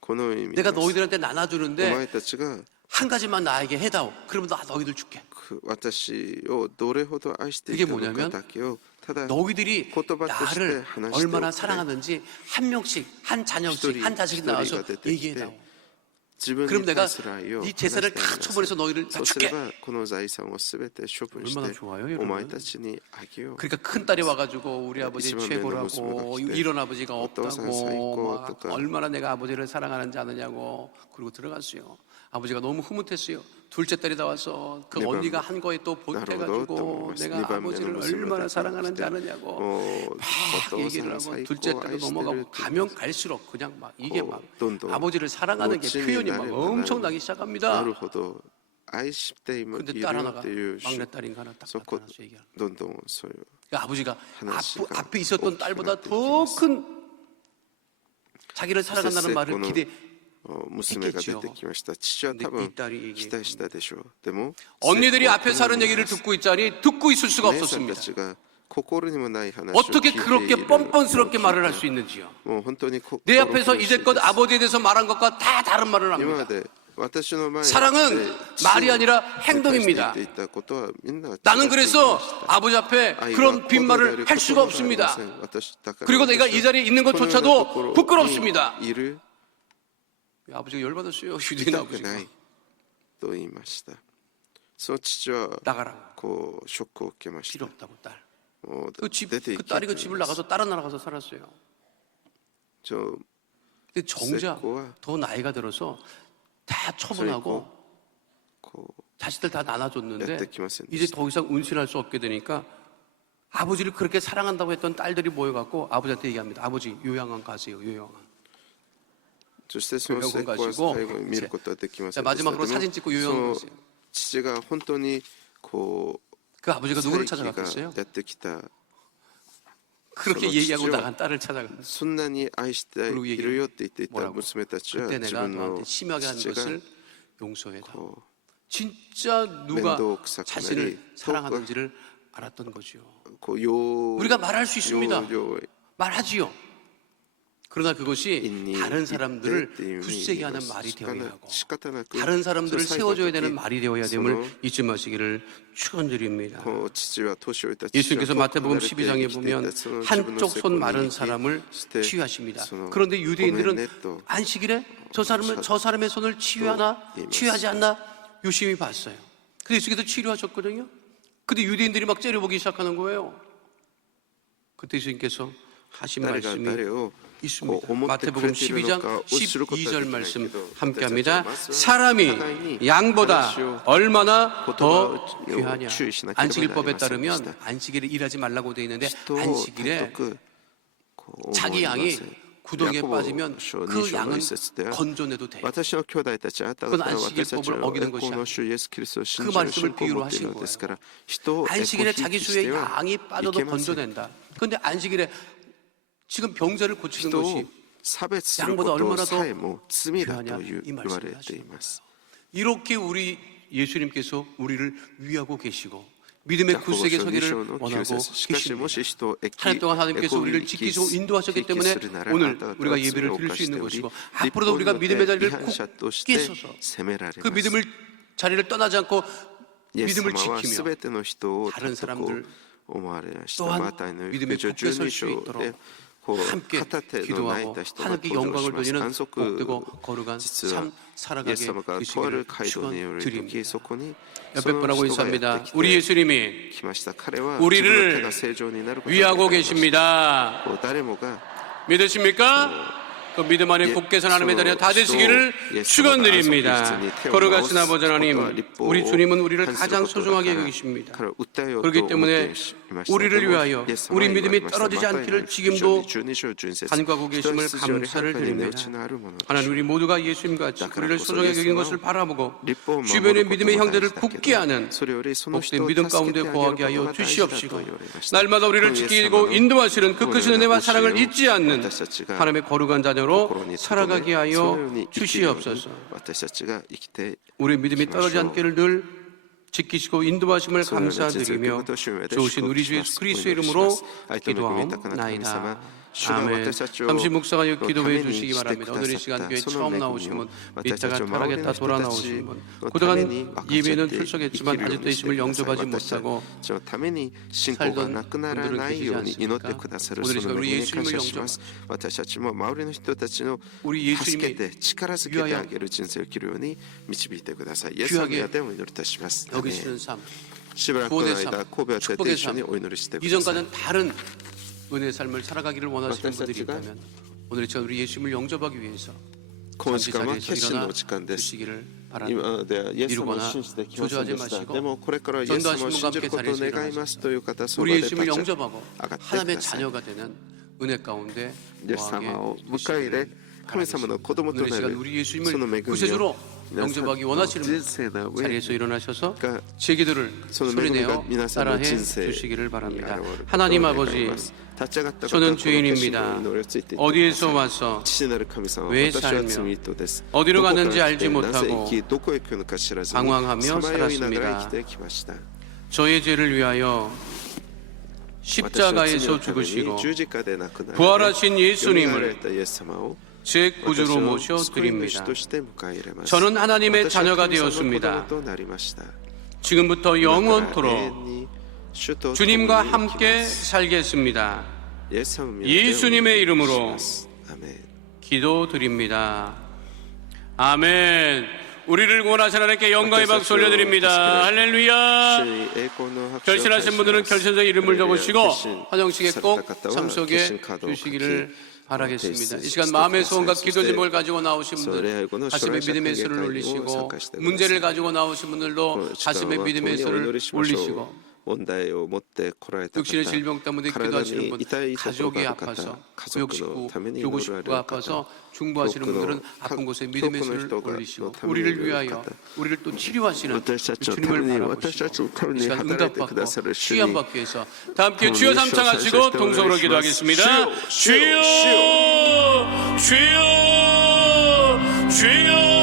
このように見 내가 ます。 너희들한테 お 나눠주는데 前たちが 한 가지만 나에게 해다오. 그러면 나 너희들 줄게. 私をどれほど愛していたのかだけをただ 너희들이 言葉として 나를 話して 얼마나 おくれ 사랑하는지 한 명씩 한 자녀씩 히토리, 한 자식 나와서 히토리가 됐을 얘기해다오. 自分 그럼 に 내가 対する愛を 이 話して 제사를 あ 다 げなさい 처분해서 너희를 다 そうすれ 줄게. ばこの財産をすべて処分し 얼마나 て 좋아요, お 여러분. 前たちにあげよう 그러니까 큰 딸이 와가지고 우리 아버지 이십만 최고라고 명의 모습을 이런 아버지가 어떠한 없다고 사이고 막 어떡한 얼마나 내가 아버지를 사랑하는지 아느냐고 그리고 들어갔어요. 아버지가 너무 흐뭇했어요. 둘째 딸이 나와서 그 네 언니가 번. 한 거에 또 나로도 보태가지고 또 내가 네 번 아버지를 모습을 얼마나 다 사랑하는지 때, 아느냐고 막 어떤 얘기를 하고 사이고 둘째 딸도 넘어가고 아이스들을 가면 갈수록 그냥 막 이게 막 돈도 아버지를 사랑하는 게 멋진 표현이 막 날에 엄청나기 な 시작합니다. るほど愛している 근데 딸 よ 하나가 っていう 막내딸인가 하나 딱 そこ 나타나서 얘기하는 どんどんそういう 그러니까 아버지가 하나씩 앞에 있었던 꼭 딸보다 기억할 더 큰 자기를 사랑한다는 말을 この 기대 娘が出てきました。父は多 근데 分 이 딸이 期待したでしょう。でも 언니들이 앞에서 하는 얘기를 듣고 있자니 듣고 있을 수가 お姉さんた 없었습니다. ちが心にもない話を聞い 어떻게 ている 그렇게 뻔뻔스럽게 말을 할 수 있는지요? もう本当に 내 앞에서 이제껏 아버지에 대해서 말한 것과 다 다른 말을 今ま 합니다. で私の前で 사랑은 말이 아니라 행동입니다. 言っていたことはみんな違っていました 나는 그래서 아버지 앞에 그런 빈말을 할 수가 없습니다. 그리고 내가 이 자리에 있는 것조차도 부끄럽습니다. 아버지가 열받았어요. 유대인 痛く 아버지가. ないと言いました。その父は 나가라고. こうショックを受けまし 필요 た。 없다고 딸. もう 그 집, 出てい 그 け 딸이 と 그 言い 집을 ます 나가서 다른 나라 가서 살았어요. ちょ 근데 정작 세코와 더 나이가 들어서 다 처분하고 こう 자식들 다 나눠줬는데 엿듣기만 이제 더 이상 운신할 수 없게 되니까 아버지를 그렇게 사랑한다고 했던 딸들이 모여갖고 아버지한테 얘기합니다. 아버지 요양원 가세요. 요양원. そしてその成功は最後に見ることはできませんでした。 마지막으로 사진 찍고 요양원 その 가세요. 父が本当にこ 그 아버지가 う 누구를 再起が 찾아갔겠어요? やってきた 그렇게 서로 얘기하고 지지요. 나간 딸을 찾아갔어요. そんなに愛しているよって言っていた 뭐라고? 娘たちは 그때 自 내가 分の 너한테 심하게 한 父が 것을 용서해다. こう 진짜 누가 면도 없사거나 자신을 또 사랑하는지를 알았던 거죠. こうよ 우리가 말할 수 있습니다. 요 말하지요. 그러나 그것이 인니 다른 사람들을 이때 굳세게 하는 이미 말이 되어야 하고 시카타나그 다른 사람들을 저 세워줘야 되는 사이버터기 말이 되어야 됨을 잊지 마시기를 축원드립니다. こう父は年老いた 예수님께서 父は 마태복음 遠く 12장에 離れて生きてい 보면 たその自分の 한쪽 손 成功に 마른 生き 사람을 して 치유하십니다. その 그런데 유대인들은 ごめんねと 안식일에 저 사람의 손을 치유하나 치유하지 않나 유심히 봤어요. 그래서 예수께서 치료하셨거든요. 근데 유대인들이 막 째려보기 시작하는 거예요. 그때 예수님께서 하신 誰が 말씀이 誰を 있습니다. 思ってく 마태복음 れているのか 12장 を知ることはでき 12절 ない 말씀 けど 함께합니다. 私たちはまずは 사람이 양보다 얼마나 더 귀하냐. 주의しなければ 안식일법에 なりませんでした 따르면 안식일에 일하지 말라고 되어 있는데 人を 안식일에 尊くこう思い 자기 ま 양이 せん 구덩이에 ヤコブ 빠지면 書 그 2章の 양은 一節では 건져내도 돼요. 私の兄弟たちあなた方 그건 は私たち 안식일법을 の 어기는 栄 것이 光の主イエスキリストを信 그 じる 말씀을 信仰を 비유로 持っている 하신 のです 거예요. から人を 안식일에 こう 자기 ひいきし 수의 ては 양이 い 빠져도 けません 건져낸다. 그런데 안식일에 지금 병자를 고치는 人を 것이 差別する 양보다 こと 얼마나 さ 더 えも罪だと 귀하냐 言 이 わ 말씀을 れてい 하시는 ます 이렇게 우리 예수님께서 우리를 위하고 계시고 믿음의 굳세게 서기를 원하고 しかしも 계십니다. し人を 한 해 동안 하나님께서 우리를 지키시고 인도하셨기 때문에 오늘 우리가 예배를 드릴 수 있는 것이고 앞으로도 우리가 믿음의 자리를 굳게 서서 그 믿음을 자리를 떠나지 않고 イエス 믿음을 様は 지키며 全ての人を 다른 尊く 사람들 思われました 또한 マタイの 믿음에 福音書 굳게 설 12 수 章 있도록 で 함께 기도하고 하나님께 영광을 돌리는 복되고 거룩한 삶 살아가게 되시기를 축원드립니다. 옆에 분하고 인사합니다. 우리 예수님이 우리를 위하고 계십니다. 믿으십니까? 그 믿음 안에 굳게 선 하나님의 자녀 다 되시기를 축원드립니다. 거룩하신 아버지 하나님, 우리 주님은 우리를 가장 소중하게 여기십니다. 그렇기 때문에 우리를 위하여 우리 믿음이 떨어지지 않기를 지금도 간구하고 계심을 감사를 드립니다. 하나님, 우리 모두가 예수님같이 우리를 소중하게 여기는 것을 바라보고 주변의 믿음의 형제를 굳게 하는 복된 믿음 가운데 거하게 하여 주시옵시고, 날마다 우리를 지키고 인도하시는 그 크신 은혜와 사랑을 잊지 않는 하나님의 거룩한 자녀로 살아가게 하여 주시옵소서. 우리 믿음이 떨어지지 않기를 늘 지키시고 인도하심을 감사드리며 좋으신 우리 주 예수 그리스도의 이름으로 기도하옵나이다. 아멘. 잠시 묵상하 기도해 주시기 바랍니다. 오늘 이 시간 교회 처음 나오신 분, 이따가 타락했다 돌아 나오신 분, 그동안 예배는 출석했지만 아직도 예수님을 영접하지 못하고 살던 분들은 계시지 않습니까? 오늘 이 시간 우리 예수님을 영접하고 우리 예수님이 위하여 귀하게 여기시는 삶, 구원의 삶, 축복의 삶, 이전과는 다른 은혜의 삶을 살아가기를 원하시는 분들이 있다면 오늘 이 시간 우리 예수님을 영접하기 위해서 잠시 자리에서 일어나 주시기를 바랍니다. 이루거나 조조하지 마시고 전도하신 분과 함께 자리에서 일어나셔서 우리 예수님을 영접하고 하나님의 자녀가 되는 은혜 가운데 거하게 되시기를 바라겠습니다. 오늘 이 시간 우리 예수님을 구세주로 영접하기 원하시는 분 자리에서 일어나셔서 제 기도를 소리내어 따라해 주시기를 바랍니다. 하나님 아버지, 저는 죄인입니다. 어디에서 와서 왜 살며 어디로 가는지 알지 못하고 방황하며 살았습니다. 저의 죄를 위하여 십자가에서 죽으시고 부활하신 예수님을 제 구주로 모셔드립니다. 저는 하나님의 자녀가 되었습니다. 지금부터 영원토록 주님과 함께 살겠습니다. 예수님의 이름으로 기도드립니다. 아멘. 우리를 구원하신 하나님께 영광의 박수 올려드립니다. 할렐루야. 결신하신 분들은 결신자 이름을 적으시고 화장식에 꼭 참석해 주시기를 바라겠습니다. 이 시간 마음의 소원과 기도 제목을 가지고 나오신 분들 가슴에 믿음의 손을 올리시고, 문제를 가지고 나오신 분들도 가슴에 믿음의 손을 올리시고, 육신의 질병 때문에 기도하시는 분, 가족이 아파서 교구 식구가 아파서 중보하시는 분들은 아픈 곳에 믿음의 손을 올리시고, 우리를 위하여 우리를 또 치료하시는 주님을 바라보시고 이 시간 응답받고 취함받기 위해서 다 함께 주여 삼창하시고 동성으로 기도하겠습니다. 주여 주여 주여.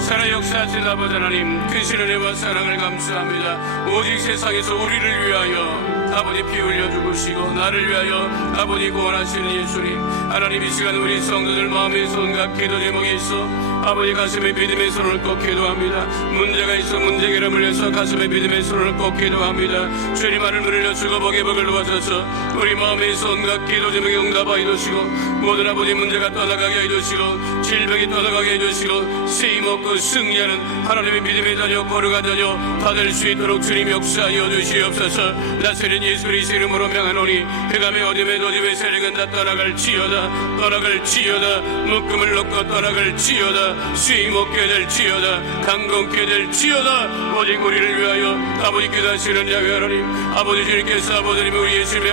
살아 역사하신 아버지 하나님, 크신 은혜와 사랑을 감사합니다. 오직 세상에서 우리를 위하여 아버지 피 흘려 죽으시고 나를 위하여 아버지 구원하시는 예수님, 하나님 이 시간 우리 성도들 마음의 손과 기도 제목에 있어 아버지 가슴에 믿음의 손을 꼭 기도합니다. 문제가 있어 문제 해결을 위해서 가슴에 믿음의 손을 꼭 기도합니다. 주님 말을 누리려 주거복의 복을 도와줘서 우리 마음의 손과 기도 제목에 응답하여 주시고, 모든 아버지 문제가 떠나가게 해주시고 질병이 떠나가게 해주시고 쓰임 없고 승리하는 하나님의 믿음의 자녀 거룩한 자녀 다 될 수 있도록 주님 역사하여 주시옵소서. 나세린 예수 그리스도 이름으로 명하노니 흑암의 어둠의 도집의 세력은 다 떠나갈지어다 떠나갈지어다. 묶음을 놓고 떠나갈지어다. 쓰임 없게 될지어다. 강건케 될지어다. 오직 우리를 위하여 아버지 기도하시는 야훼 하나님, 아버지 주님께서 아버지님 우리 예수님의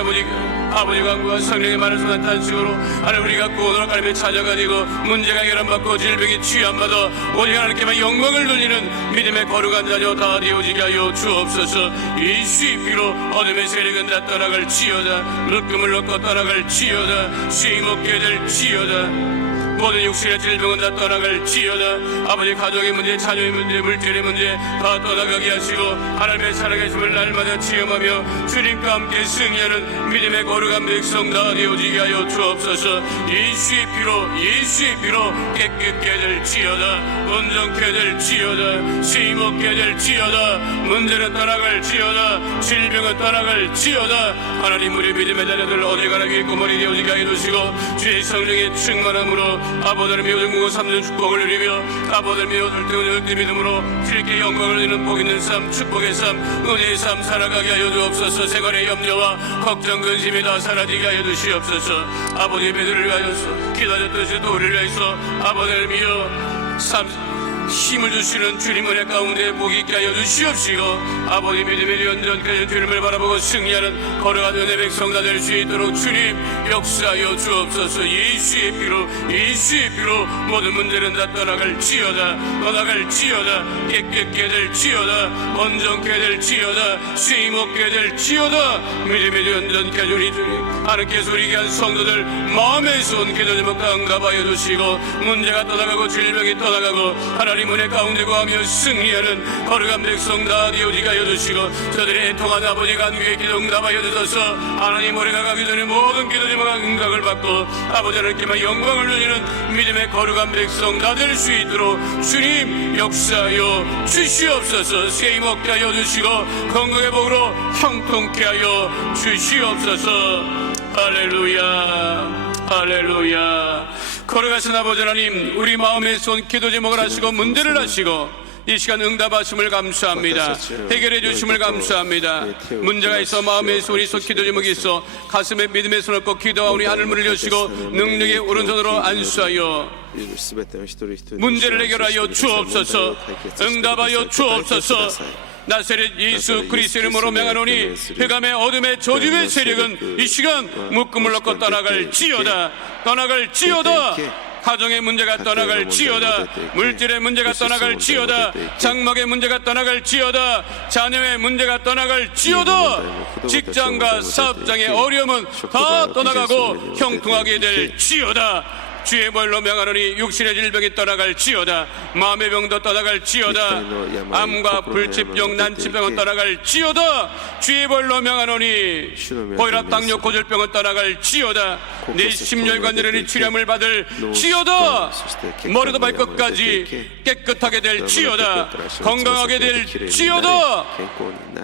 아버지 강구와 성령의 많은 순간 탄식으로 하나님 우리가 구원으로 하나님의 찾아가지고 문제가 해결받고 질병이 취함받아 오직 하나님께만 영광을 돌리는 믿음의 거룩한 자녀 다 되어지게 하여 주옵소서. 예수의 피로 어둠의 세력은 다 떠나갈지어다. 묶음을 놓고 떠나갈지어다. 쓰임 없게 될지어다. 모든 육신의 질병은 다 떠나갈지어다. 아버지 가족의 문제, 자녀의 문제, 물질의 문제 다 떠나가게 하시고 하나님의 살아계심을 날마다 체험하며 주님과 함께 승리하는 믿음의 거룩한 백성 다 되어지게 하여 주옵소서. 예수의 피로 깨끗게 될지어다. 온전케 될지어다. 쓰임없게 될지어다. 문제는 떠나갈지어다. 질병은 떠나갈지어다. 하나님 우리 믿음의 자녀들 어디 가나 위에 꼬머리 되어지게 하여 주시고 주의 성령의 충만함으로 아버지를 미워준 공고 삼는 축복을 누리며 아버지를 미워줄 때 믿음으로 주님께 영광을 누리는 복 있는 삶, 축복의 삶, 은혜의 삶 살아가게 하여 주옵소서. 생활의 염려와 걱정 근심이 다 사라지게 하여 주시옵소서. 아버지의 배들을 위하여서 기다렸듯이 또 우리를 위해서 아버지를 미워 힘을 주시는 주님 은혜 가운데 복이 있게 하여 주시옵시고 아버지 믿음의 연전까지 주님을 바라보고 승리하는 거룩한 은혜 백성 다 될 수 있도록 주님 역사하여 주옵소서. 예수의 피로 모든 문제는 다 떠나갈지어다. 깨끗게 될지어다. 온전케 될지어다. 쓰임없게 될지어다. 믿음의 연전까지 우리 주님 하나님께 소리게 한 성도들 마음에서 온 기도 제목 다 응답하여 주시고 문제가 떠나가고 질병이 떠나가고 하나님 은혜 가운데 거하며 승리하는 거룩한 백성 다 되어지게 하여 주시고 저들의 애통한 아버지 간구에 기도 응답하여 주셔서 하나님 우리가 가기 전에 모든 기도 제목 응답을 받고 아버지 하나님께만 영광을 누리는 믿음의 거룩한 백성 다 될 수 있도록 주님 역사하여 주시옵소서. 세임 얻게 하여 주시고 건강의 복으로 형통케 하여 주시옵소서. 할렐루야 할렐루야. 거룩하신 아버지 하나님 우리 마음에 쏜 기도 제목을 하시고 문제를 하시고 이 시간 응답하심을 감사합니다. 해결해 주심을 감사합니다. 문제가 있어 마음에 손이 있어 기도 제목이 있어 가슴에 믿음의 손을 꼭 기도하오니 하늘문을 여시고 능력의 오른손으로 안수하여 문제를 해결하여 주옵소서. 응답하여 주옵소서. 나사렛 예수 그리스도 이름으로 명하노니 흑암의 어둠의 저주의 세력은 이 시간 묶음을 놓고 떠나갈지어다. 가정의 문제가 떠나갈지어다. 물질의 문제가 떠나갈지어다. 장막의 문제가 떠나갈지어다. 자녀의 문제가 떠나갈지어다. 직장과 사업장의 어려움은 다 떠나가고 형통하게 될지어다. 주의 벌로 명하노니 육신의 질병이 떠나갈지어다. 마음의 병도 떠나갈지어다. 암과 불치병 난치병은 떠나갈지어다. 주의 벌로 명하노니 고혈압 당뇨 고질병은 떠나갈지어다. 네 심혈관절의 치료함을 받을 지어다. 머리도 발끝까지 깨끗하게 될지어다. 건강하게 될지어다.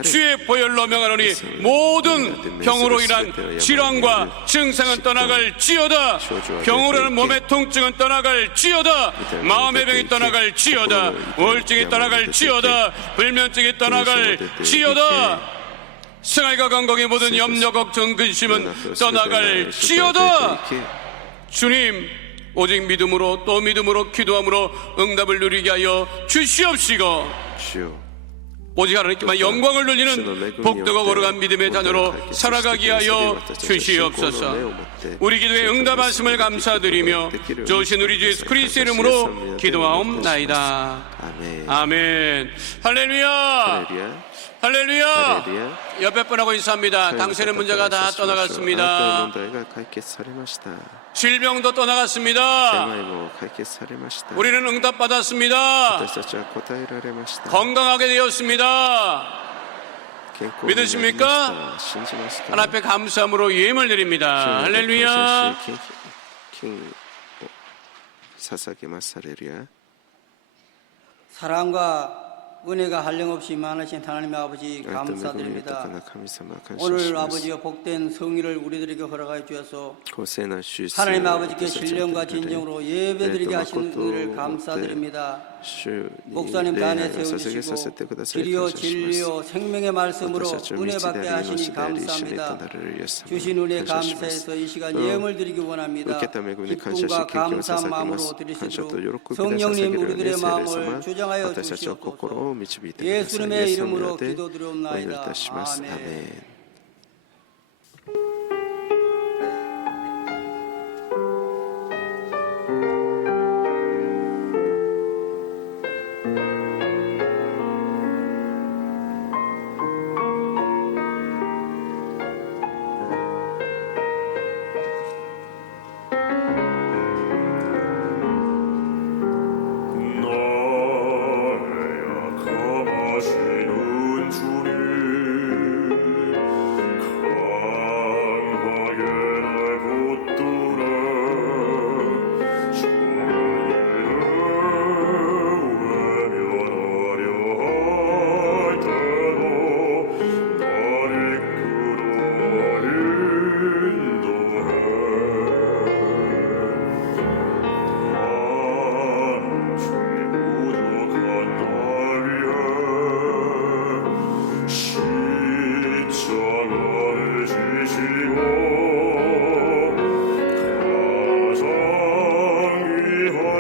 주의 보혈로 명하노니 모든 병으로 인한 질환과 증상은 떠나갈지어다. 병으로 인한 몸의 통증은 떠나갈지어다. 마음의 병이 떠나갈지어다. 우울증이 떠나갈지어다. 불면증이 떠나갈지어다. 생활과 건강의 모든 염려 걱정 근심은 떠나갈지어다. 주님 오직 믿음으로 또 믿음으로 기도함으로 응답을 누리게 하여 주시옵시고 오직 하나님께만 영광을 돌리는 복되고 거룩한 믿음의 자녀로 살아가게 하여 주시옵소서. 우리 기도에 응답하심을 감사드리며 좋으신 우리 주 예수 그리스도 이름으로 기도하옵나이다. 아멘. 할렐루야. 할렐루야. 옆에 분하고 인사합니다. 당신의 문제가 다 떠나갔습니다. 질병도 떠나갔습니다. 우리는 응답받았습니다. 건강하게 되었습니다. 믿으십니까? 하나님 앞에 감사함으로 예물 드립니다. 할렐루야. 사랑과 은혜가 한량없이 많으신 하나님의 아버지 감사드립니다. 오늘 아버지여 복된 성의를 우리들에게 허락하여 주셔서 하나님의 아버지께 신령과 진정으로 예배드리게 하시는 은혜를 감사드립니다. 목사님 단에 세우시고 길이요 진리요 생명의 말씀으로 은혜 받게 하시니 감사합니다. 주신 은혜 감사해서 이 시간 예물 드리기 원합니다. 기쁨과 감사한 마음으로 드리시도록 성령님 우리들의 마음을 주장하여 주시옵소서. 예수님의 이름으로 기도드리옵나이다. 아멘. 하시는 주님 강하게 날 붙들어 주님을 외면하려 할 때도 나를 끌어 인도해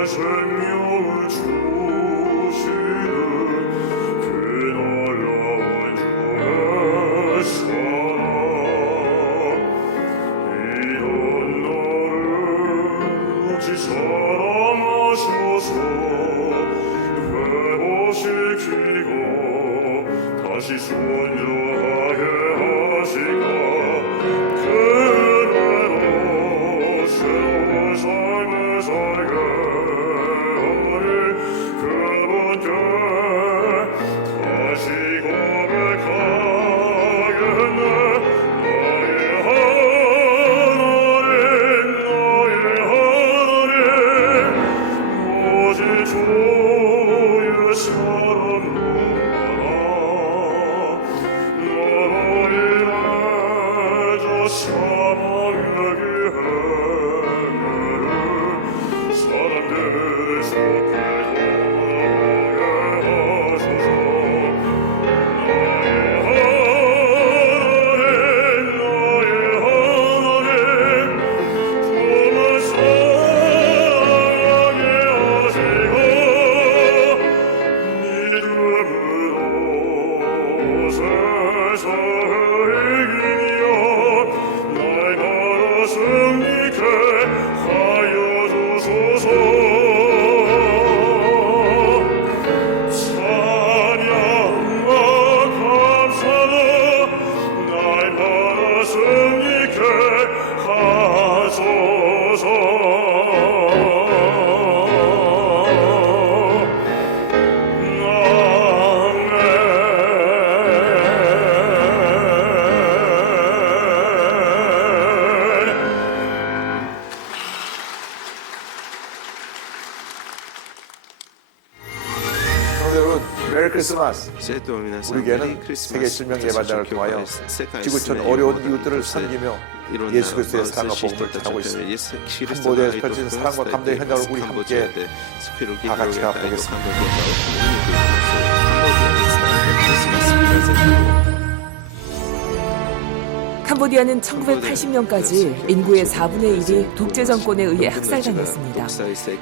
생명을 주시는 그 놀라운 주의 사랑 이런 나를 어찌 사랑하셔서 회복시키고 다시 순종하게 하시고 그대로 새로운 삶을 살게 하니 그분께 다시 고백하겠네 나의 하나님 오직 주의 사랑만 너로 인해서 사망의 행위를 사람들을 속에 돌아오게 하소서 나의 하나님 정말 사랑하게 하시고 믿음으로 세상을 이기며 날 받아 승리케 하여 주소서 찬양과 감사로 날 받아 승리케 하소서 여러분, 메리 크리스마스. 우리에게는 우리에게는 세계 실명 예반장을 통하여 지구촌 어려운 이웃들을 섬기며 예수 그리스도의 사랑과 복음을 전하고 있습니다. 캄보디아에서 펼쳐진 사랑과 감동의 현장을 우리 함께 다 같이 가보겠습니다. 캄보디아는 1980년까지 인구의 4분의 1이 독재 정권에 의해 학살당했습니다.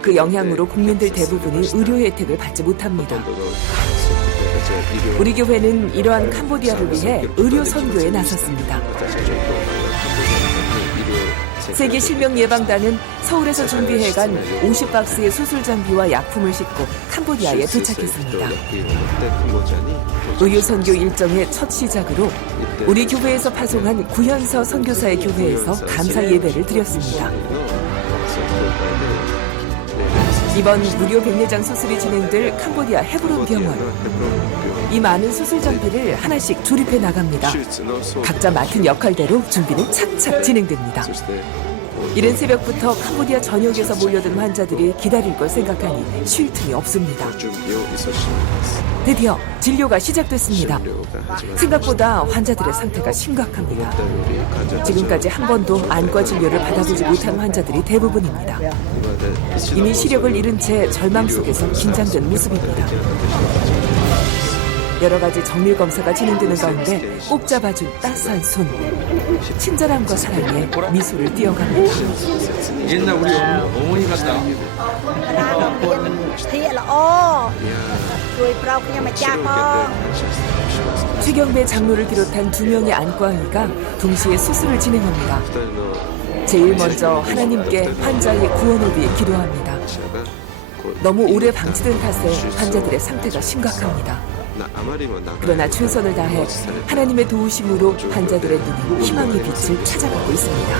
그 영향으로 국민들 대부분이 의료 혜택을 받지 못합니다. 우리 교회는 이러한 캄보디아를 위해 의료 선교에 나섰습니다. 세계 실명 예방단은 서울에서 준비해간 50박스의 수술 장비와 약품을 싣고 캄보디아에 도착했습니다. 의료 선교 일정의 첫 시작으로 우리 교회에서 파송한 구현서 선교사의 교회에서 감사 예배를 드렸습니다. 이번 무료 백내장 수술이 진행될 캄보디아 헤브론 병원. 이 많은 수술 장비를 하나씩 조립해 나갑니다. 각자 맡은 역할대로 준비는 착착 진행됩니다. 이른 새벽부터 캄보디아 전역에서 몰려든 환자들이 기다릴 걸 생각하니 쉴 틈이 없습니다. 드디어 진료가 시작됐습니다. 생각보다 환자들의 상태가 심각합니다. 지금까지 한 번도 안과 진료를 받아보지 못한 환자들이 대부분입니다. 이미 시력을 잃은 채 절망 속에서 긴장된 모습입니다. 여러 가지 정밀 검사가 진행되는 가운데 꼭 잡아준 따스한 손, 친절함과 사랑에 미소를 띄어갑니다. 옛날 우리 어머니 같다. 최경배 장로를 비롯한 2명의 안과의가 동시에 수술을 진행합니다. 제일 먼저 하나님께 환자의 구원을 위해 기도합니다. 너무 오래 방치된 탓에 환자들의 상태가 심각합니다. 그러나 최선을 다해 하나님의 도우심으로 환자들의 눈이 희망의 빛을 찾아가고 있습니다.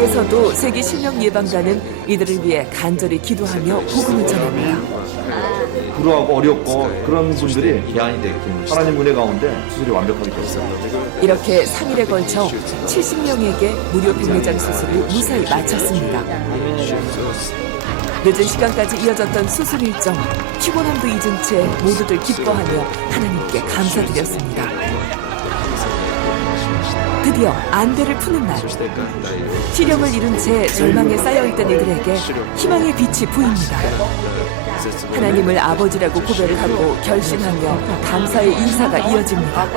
밖에서도 세계 실명 예방단은 이들을 위해 간절히 기도하며 복음을 전합니다. 그러하고 어렵고 그런 분들이 대안이 되겠습니다. 하나님 은혜 가운데 수술이 완벽하게 되었습니다. 이렇게 3일에 걸쳐 70명에게 무료 백내장 수술을 무사히 마쳤습니다. 늦은 시간까지 이어졌던 수술 일정, 피곤함도 잊은 채 모두들 기뻐하며 하나님께 감사드렸습니다. 드디어 안대를 푸는 날, 시력을 잃은 채 절망에 쌓여있던 이들에게 희망의 빛이 보입니다. 하나님을 아버지라고 고백을 하고 결심하며 감사의 인사가 이어집니다.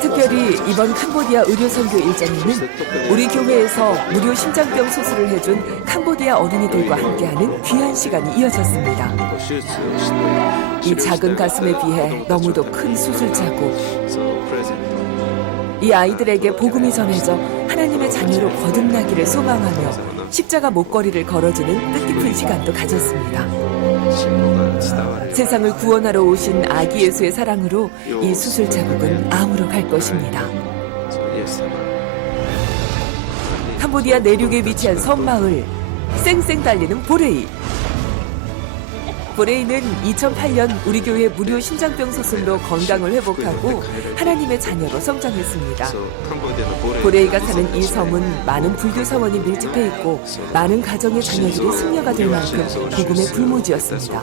특별히 이번 캄보디아 의료선교 일정에는 우리 교회에서 무료 심장병 수술을 해준 캄보디아 어린이들과 함께하는 귀한 시간이 이어졌습니다. 이 작은 가슴에 비해 너무도 큰 수술자고 이 아이들에게 복음이 전해져 하나님의 자녀로 거듭나기를 소망하며 십자가 목걸이를 걸어주는 뜻깊은 시간도 가졌습니다. 세상을 구원하러 오신 아기 예수의 사랑으로 이 수술 자국은 암으로 갈 것입니다. 캄보디아 내륙에 위치한 섬마을, 쌩쌩 달리는 보레이. 보레이는 2008년 우리 교회 무료 심장병 수술로 건강을 회복하고 하나님의 자녀로 성장했습니다. 보레이가 사는 이 섬은 많은 불교 사원이 밀집해 있고 많은 가정의 자녀들이 승려가 될 만큼 복음의 불모지였습니다.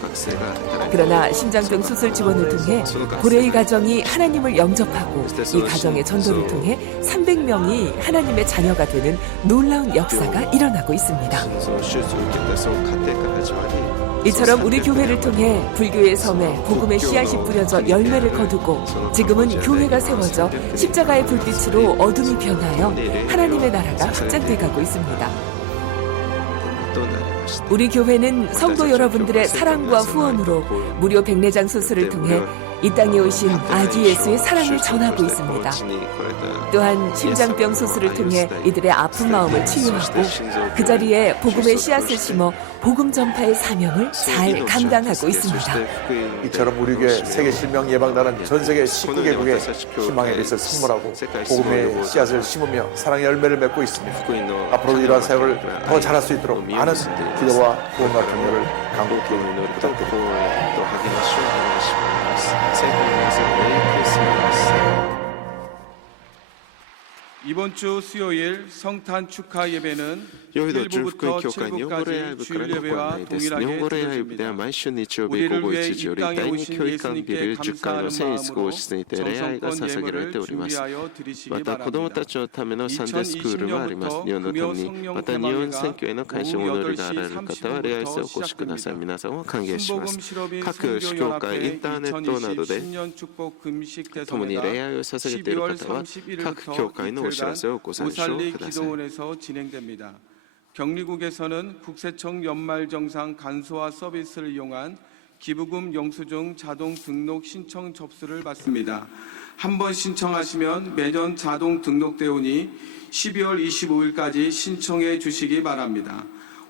그러나 심장병 수술 지원을 통해 보레이 가정이 하나님을 영접하고 이 가정의 전도를 통해 300명이 하나님의 자녀가 되는 놀라운 역사가 일어나고 있습니다. 이처럼 우리 교회를 통해 불교의 섬에 복음의 씨앗이 뿌려져 열매를 거두고 지금은 교회가 세워져 십자가의 불빛으로 어둠이 변하여 하나님의 나라가 확장돼 가고 있습니다. 우리 교회는 성도 여러분들의 사랑과 후원으로 무료 백내장 수술을 통해 이 땅에 오신 아기 예수의 사랑을 전하고 있습니다. 또한 심장병 수술을 통해 이들의 아픈 마음을 치유하고 그 자리에 복음의 씨앗을 심어 복음 전파의 사명을 잘 감당하고 있습니다. 이처럼 우리 교회 세계 실명 예방단은 전 세계 19개국에 희망의 빛을 선물하고 복음의 씨앗을 심으며 사랑의 열매를 맺고 있습니다. 앞으로도 이러한 사역을 더 잘할 수 있도록 많은 기도와 후원과 격려를 간곡히 부탁드립니다. 이번 주 수요일 성탄 축하 예배는 4日重複教会日本語礼拝部からのご案内です。日本語礼拝部では毎週日曜日午後1時より第2教育館ビル10階の聖室号室にて礼拝が捧げられております。また子どもたちのためのサンデースクールもあります。日本のためにまた日本選挙への会社戻りがあられる方は礼拝室へお越しください。皆さんを歓迎します。各主教会インターネットなどで共に礼拝を捧げている方は各教会のお知らせをご参照ください。 경리국에서는 국세청 연말정산 간소화 서비스를 이용한 기부금 영수증 자동 등록 신청 접수를 받습니다. 한 번 신청하시면 매년 자동 등록되어 오니 12월 25일까지 신청해 주시기 바랍니다.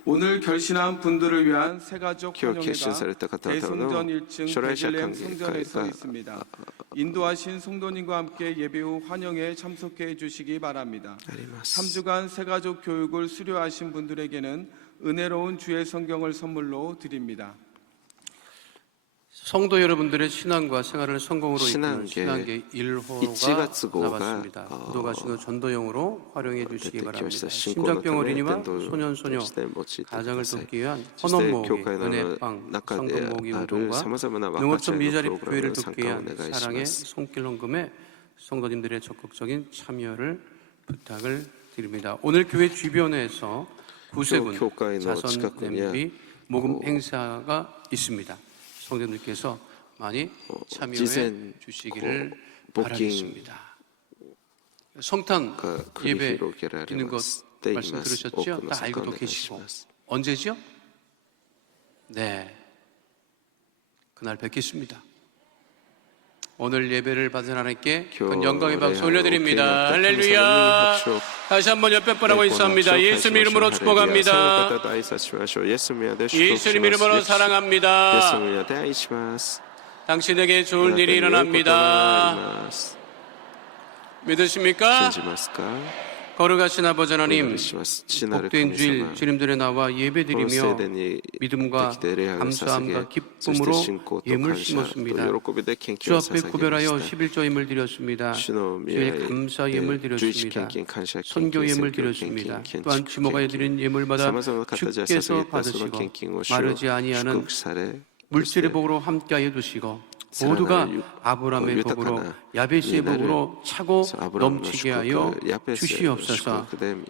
오늘 결신한 분들을 위한 새가족 환영회가 대승전 1층 베들레헴 성전에서 있습니다. 인도하신 성도님과 함께 예배 후 환영회에 참석해 주시기 바랍니다. 3주간 새가족 교육을 수료하신 분들에게는 은혜로운 주의 성경을 선물로 드립니다. 성도 여러분들의 신앙과 생활을 성공으로 이끄는 신앙계 1호가 나왔습니다. 구도가 신호 전도용으로 활용해 주시기 바랍니다. 심장병 어린이와 소년 소녀 가정을 돕기 위한 헌업 모으기, 은혜빵, 성금 모으기 운동과 농어촌 미자립 교회를 돕기 위한 사랑의 손길 헌금에 성도님들의 적극적인 참여를 부탁을 드립니다. 오늘 교회 주변에서 구세군 자선 냄비 모금 행사가 있습니다. 성도님들께서 많이 참여해 주시기를 바라겠습니다. 성탄 예배 있는 것 말씀 들으셨죠? 다 알고도 계시고 언제죠? 네, 그날 뵙겠습니다. 오늘 예배를 받은 하나님께 큰 영광의 박수 올려드립니다. 할렐루야. 다시 한번 옆에 뻔하고 있습니다. 예수님 이름으로 축복합니다. 예수님 이름으로 사랑합니다. 당신에게 좋은 일이 일어납니다. 믿으십니까? 信じますか 거룩하신 아버지 お祈 하나님, りします父なる 복된 神 주일 様 주님들의 나와 この聖 예배드리며 殿にで 믿음과 きて礼拝を捧げ 감사함과 そして 기쁨으로 信仰と 예물 感謝 심었습니다. と喜びで献 주 金を 앞에 捧げ 구별하여 ました 11조 예물 드렸습니다. 主の宮 주일 감사 예물 11 드렸습니다. 献金感謝献 선교 金 예물 宣教献 드렸습니다. 金建 또한 築 주모가 献金 드린 예물마다 さまざまな形で 주께서 捧げたその 받으시고 献金を主を 마르지 祝 아니하는 福され 물질의 복으로 함께하여 두시고 모두가 아브라함의 복으로 야베스의 복으로 차고 넘치게 하여 주시옵소서.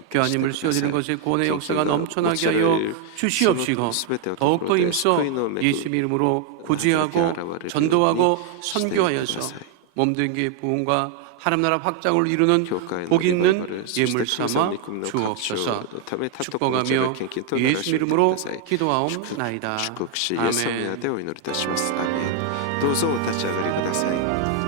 교환님을 씌워드리는 것에 구원의 역사가 넘쳐나게 하여 주시옵시고 더욱더 힘써 예수님 이름으로 구제하고 전도하고 선교하여서 몸된 게 부흥과 하나님 나라 확장을 이루는 복 있는 예물 삼아 주옵소서. 축복하며 예수 이름으로 기도하옵나이다. 祝福しイエス様の名でお祈りいたしますアーメンどうぞお立ち上がりください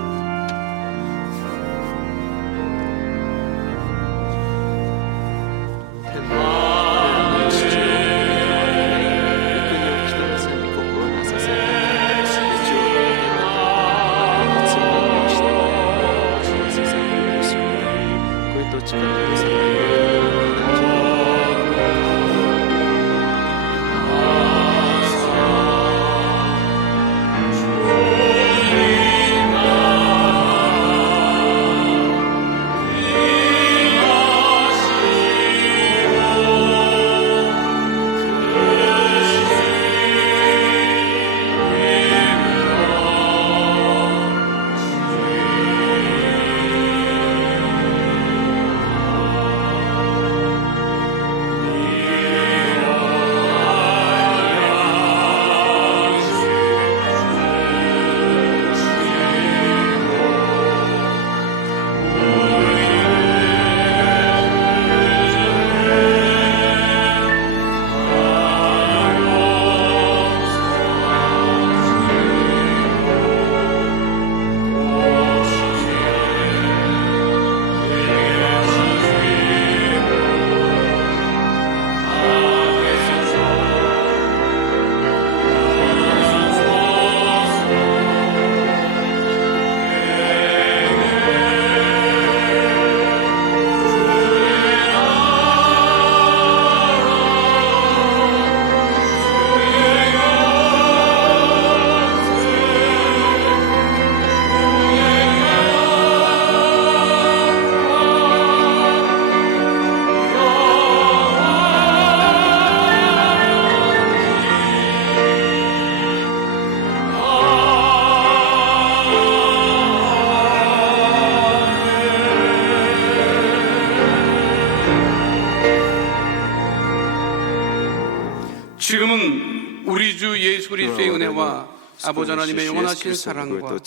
지금은 우리 주 예수 그리스도의 은혜와 아버지 하나님의 영원하신 사랑과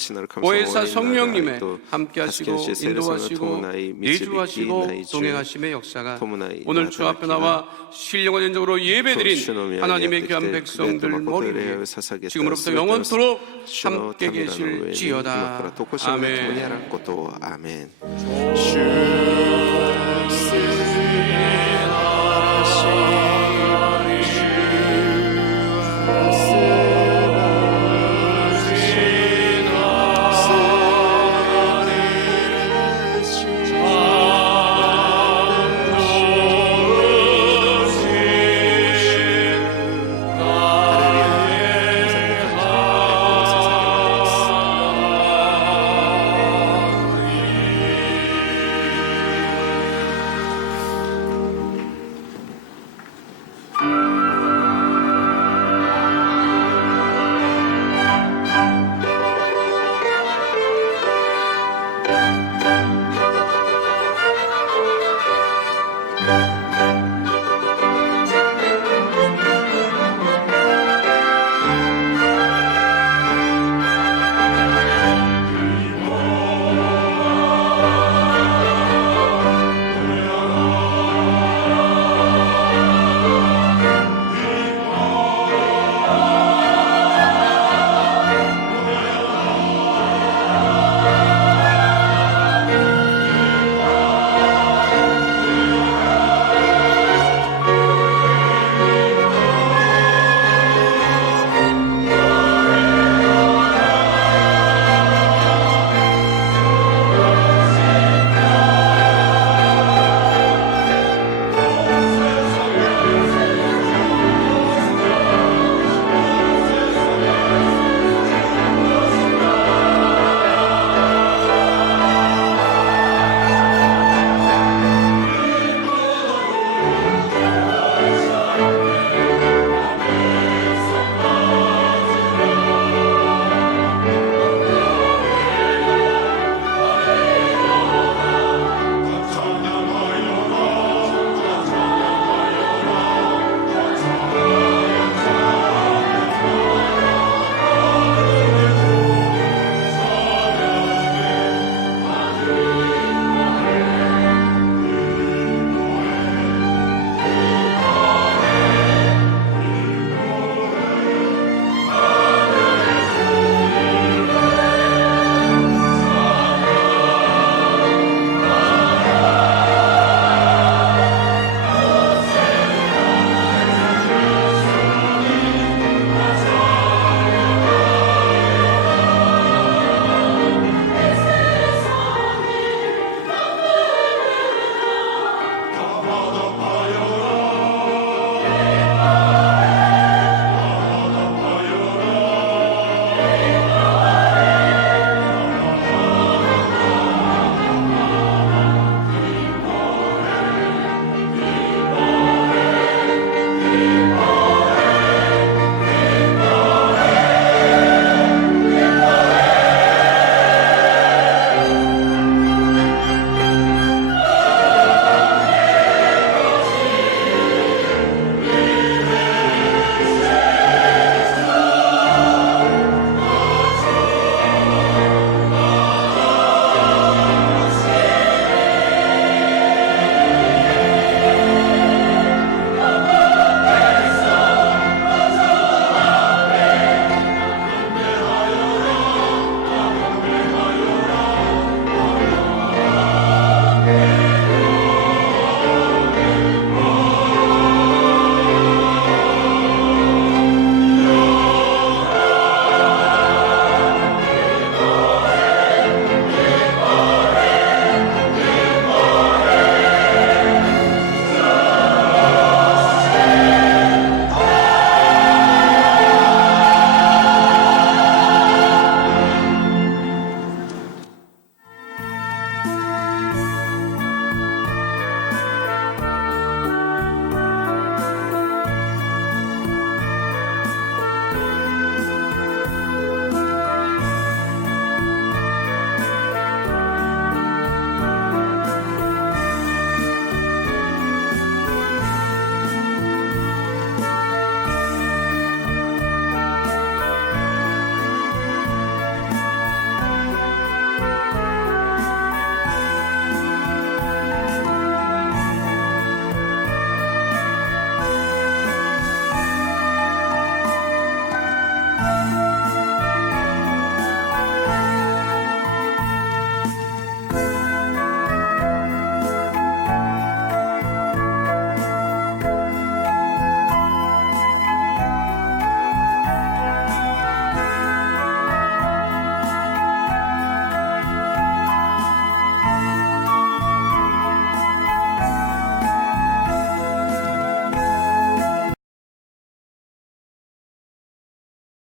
보혜사 성령님의 함께하시고 인도하시고 내주하시고 동행하심의 역사가 오늘 주 앞에 나와 신령한 연적으로 예배드린 하나님의 귀한 백성들 머리 위에 지금으로부터 영원토록 함께 계실지어다. 아멘. 아멘. 주